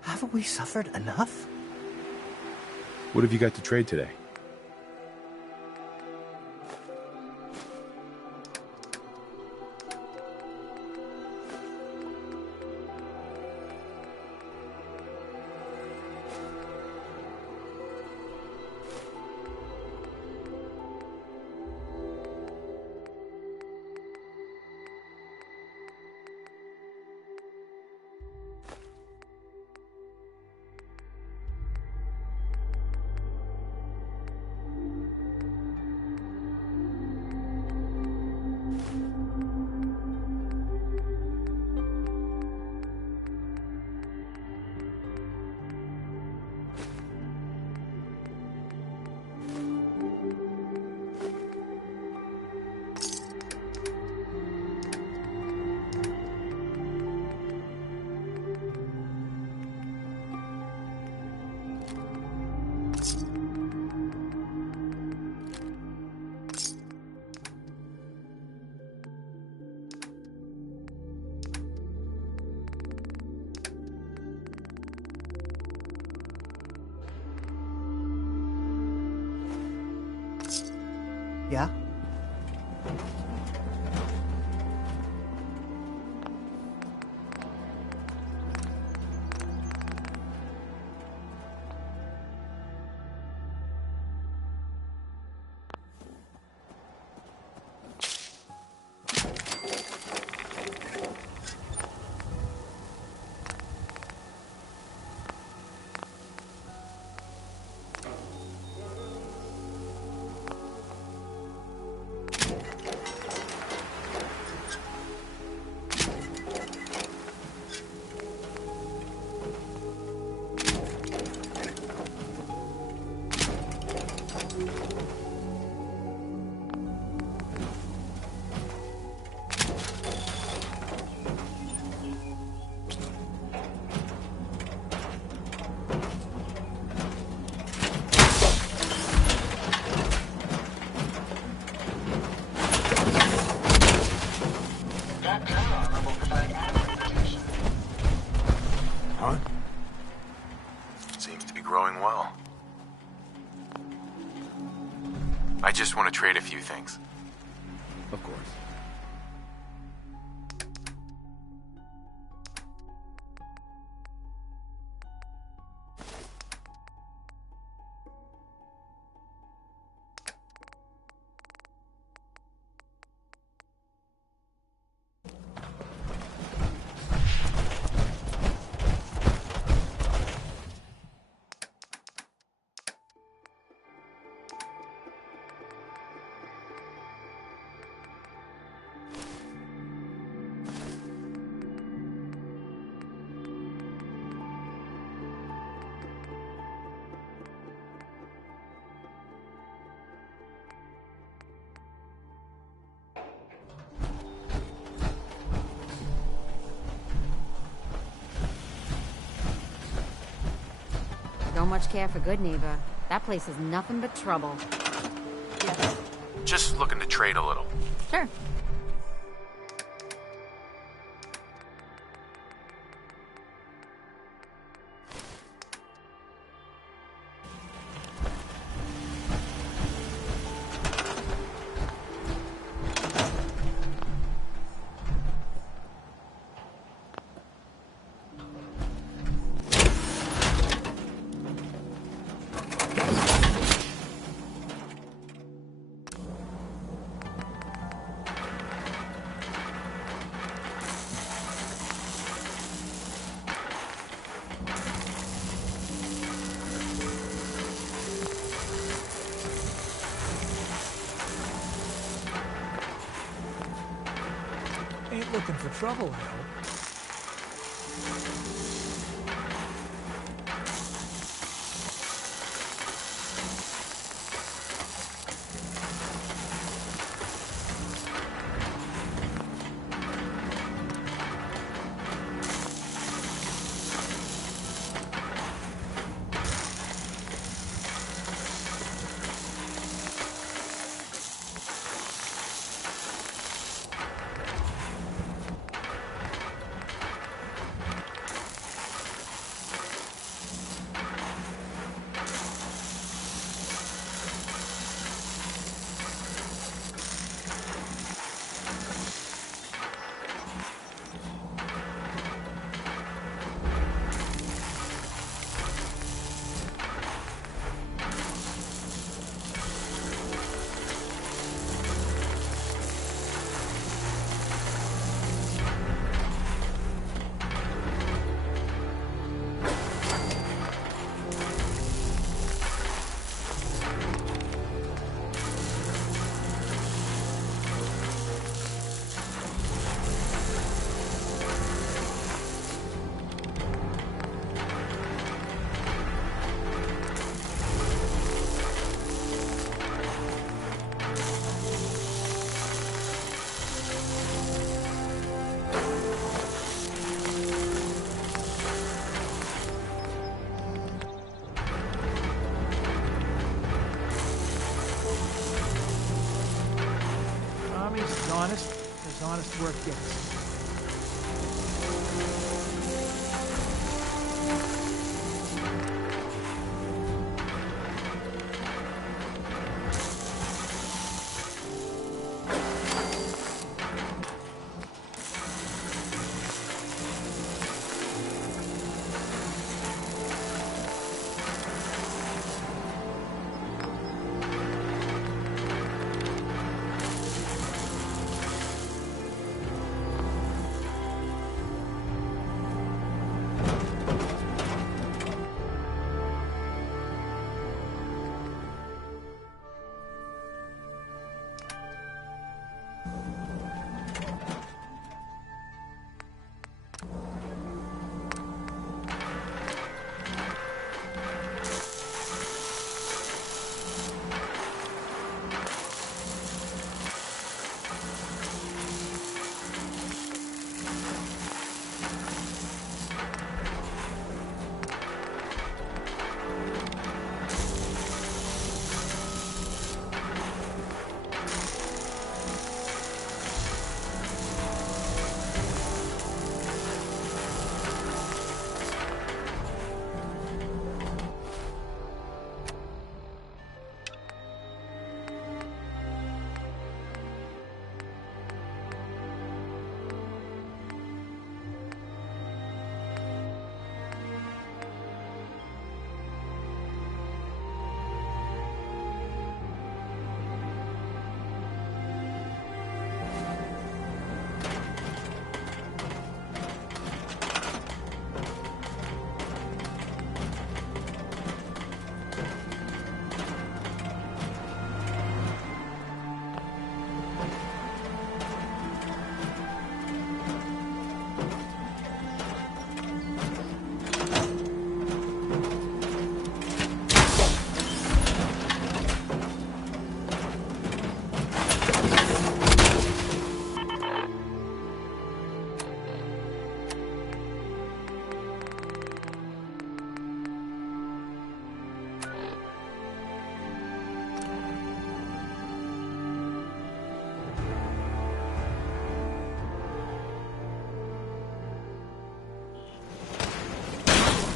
Haven't we suffered enough? What have you got to trade today? Yeah? Huh? Seems to be growing well. I just want to trade a few things. Of course. Don't much care for good neighbor. That place is nothing but trouble. Just looking to trade a little. Sure. Ain't looking for trouble, I hope. Tommy's as honest work gets.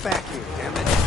Back here, damn it.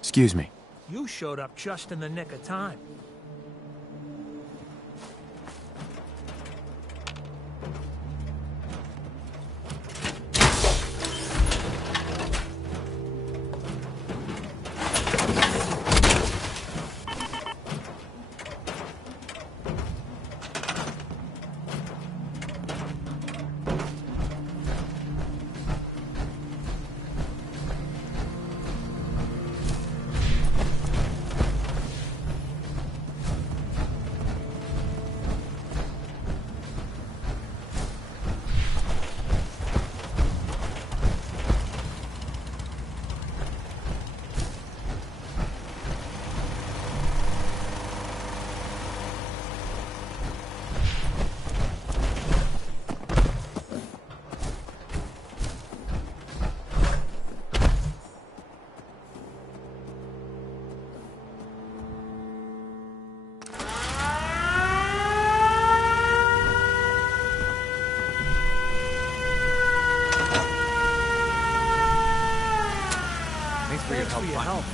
Excuse me. You showed up just in the nick of time.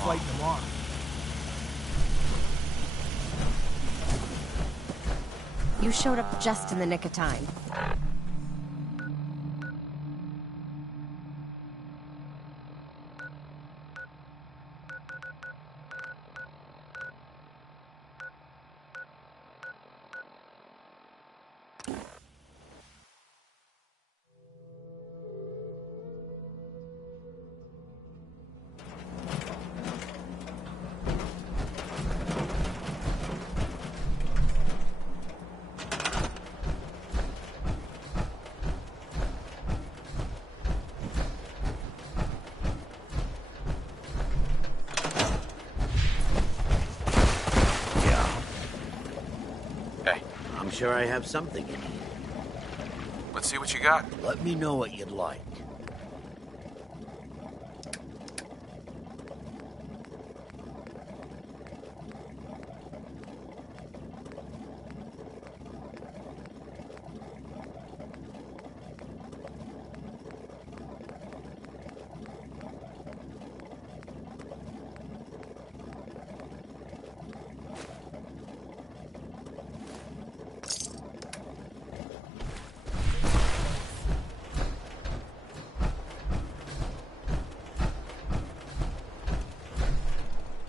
fighting them off. You showed up just in the nick of time. I'm sure I have something in here. Let's see what you got. Let me know what you'd like.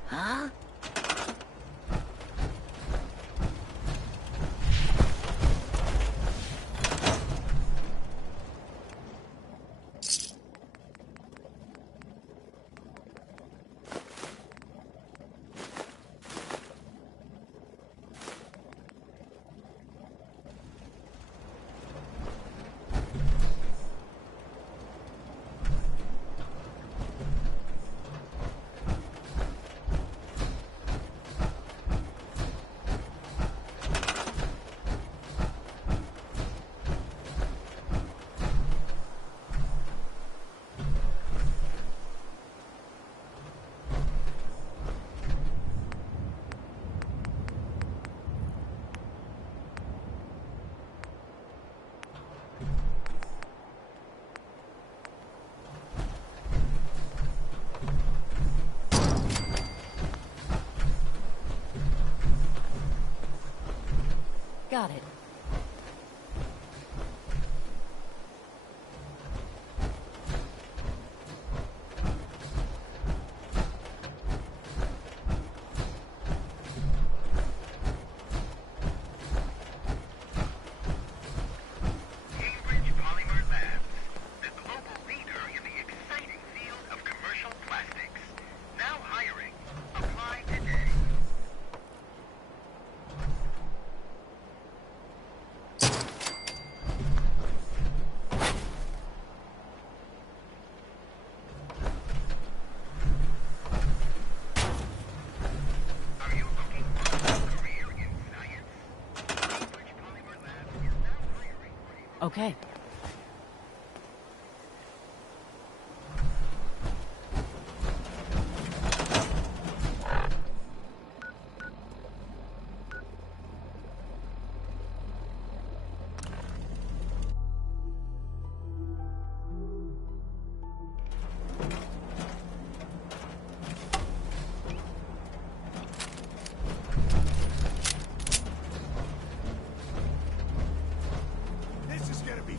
Huh? Got it. Okay. This is gonna be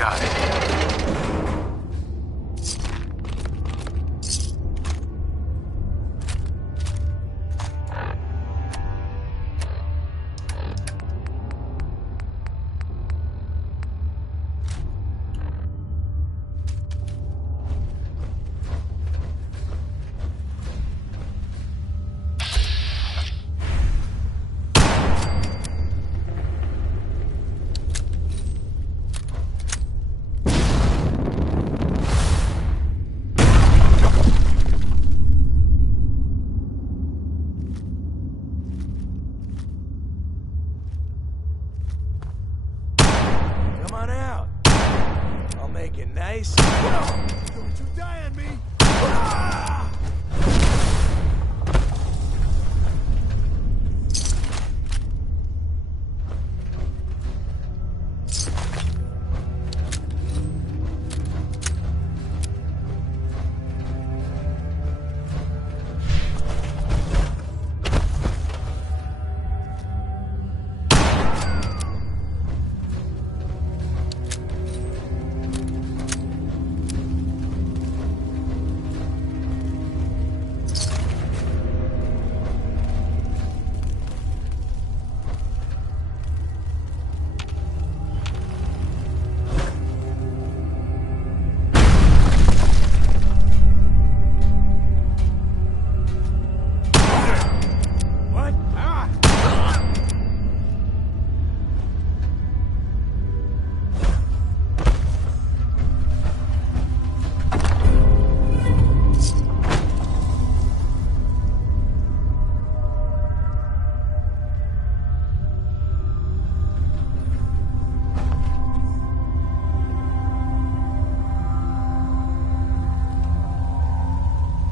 got it. Come on out. I'll make it nice. Don't you die on me!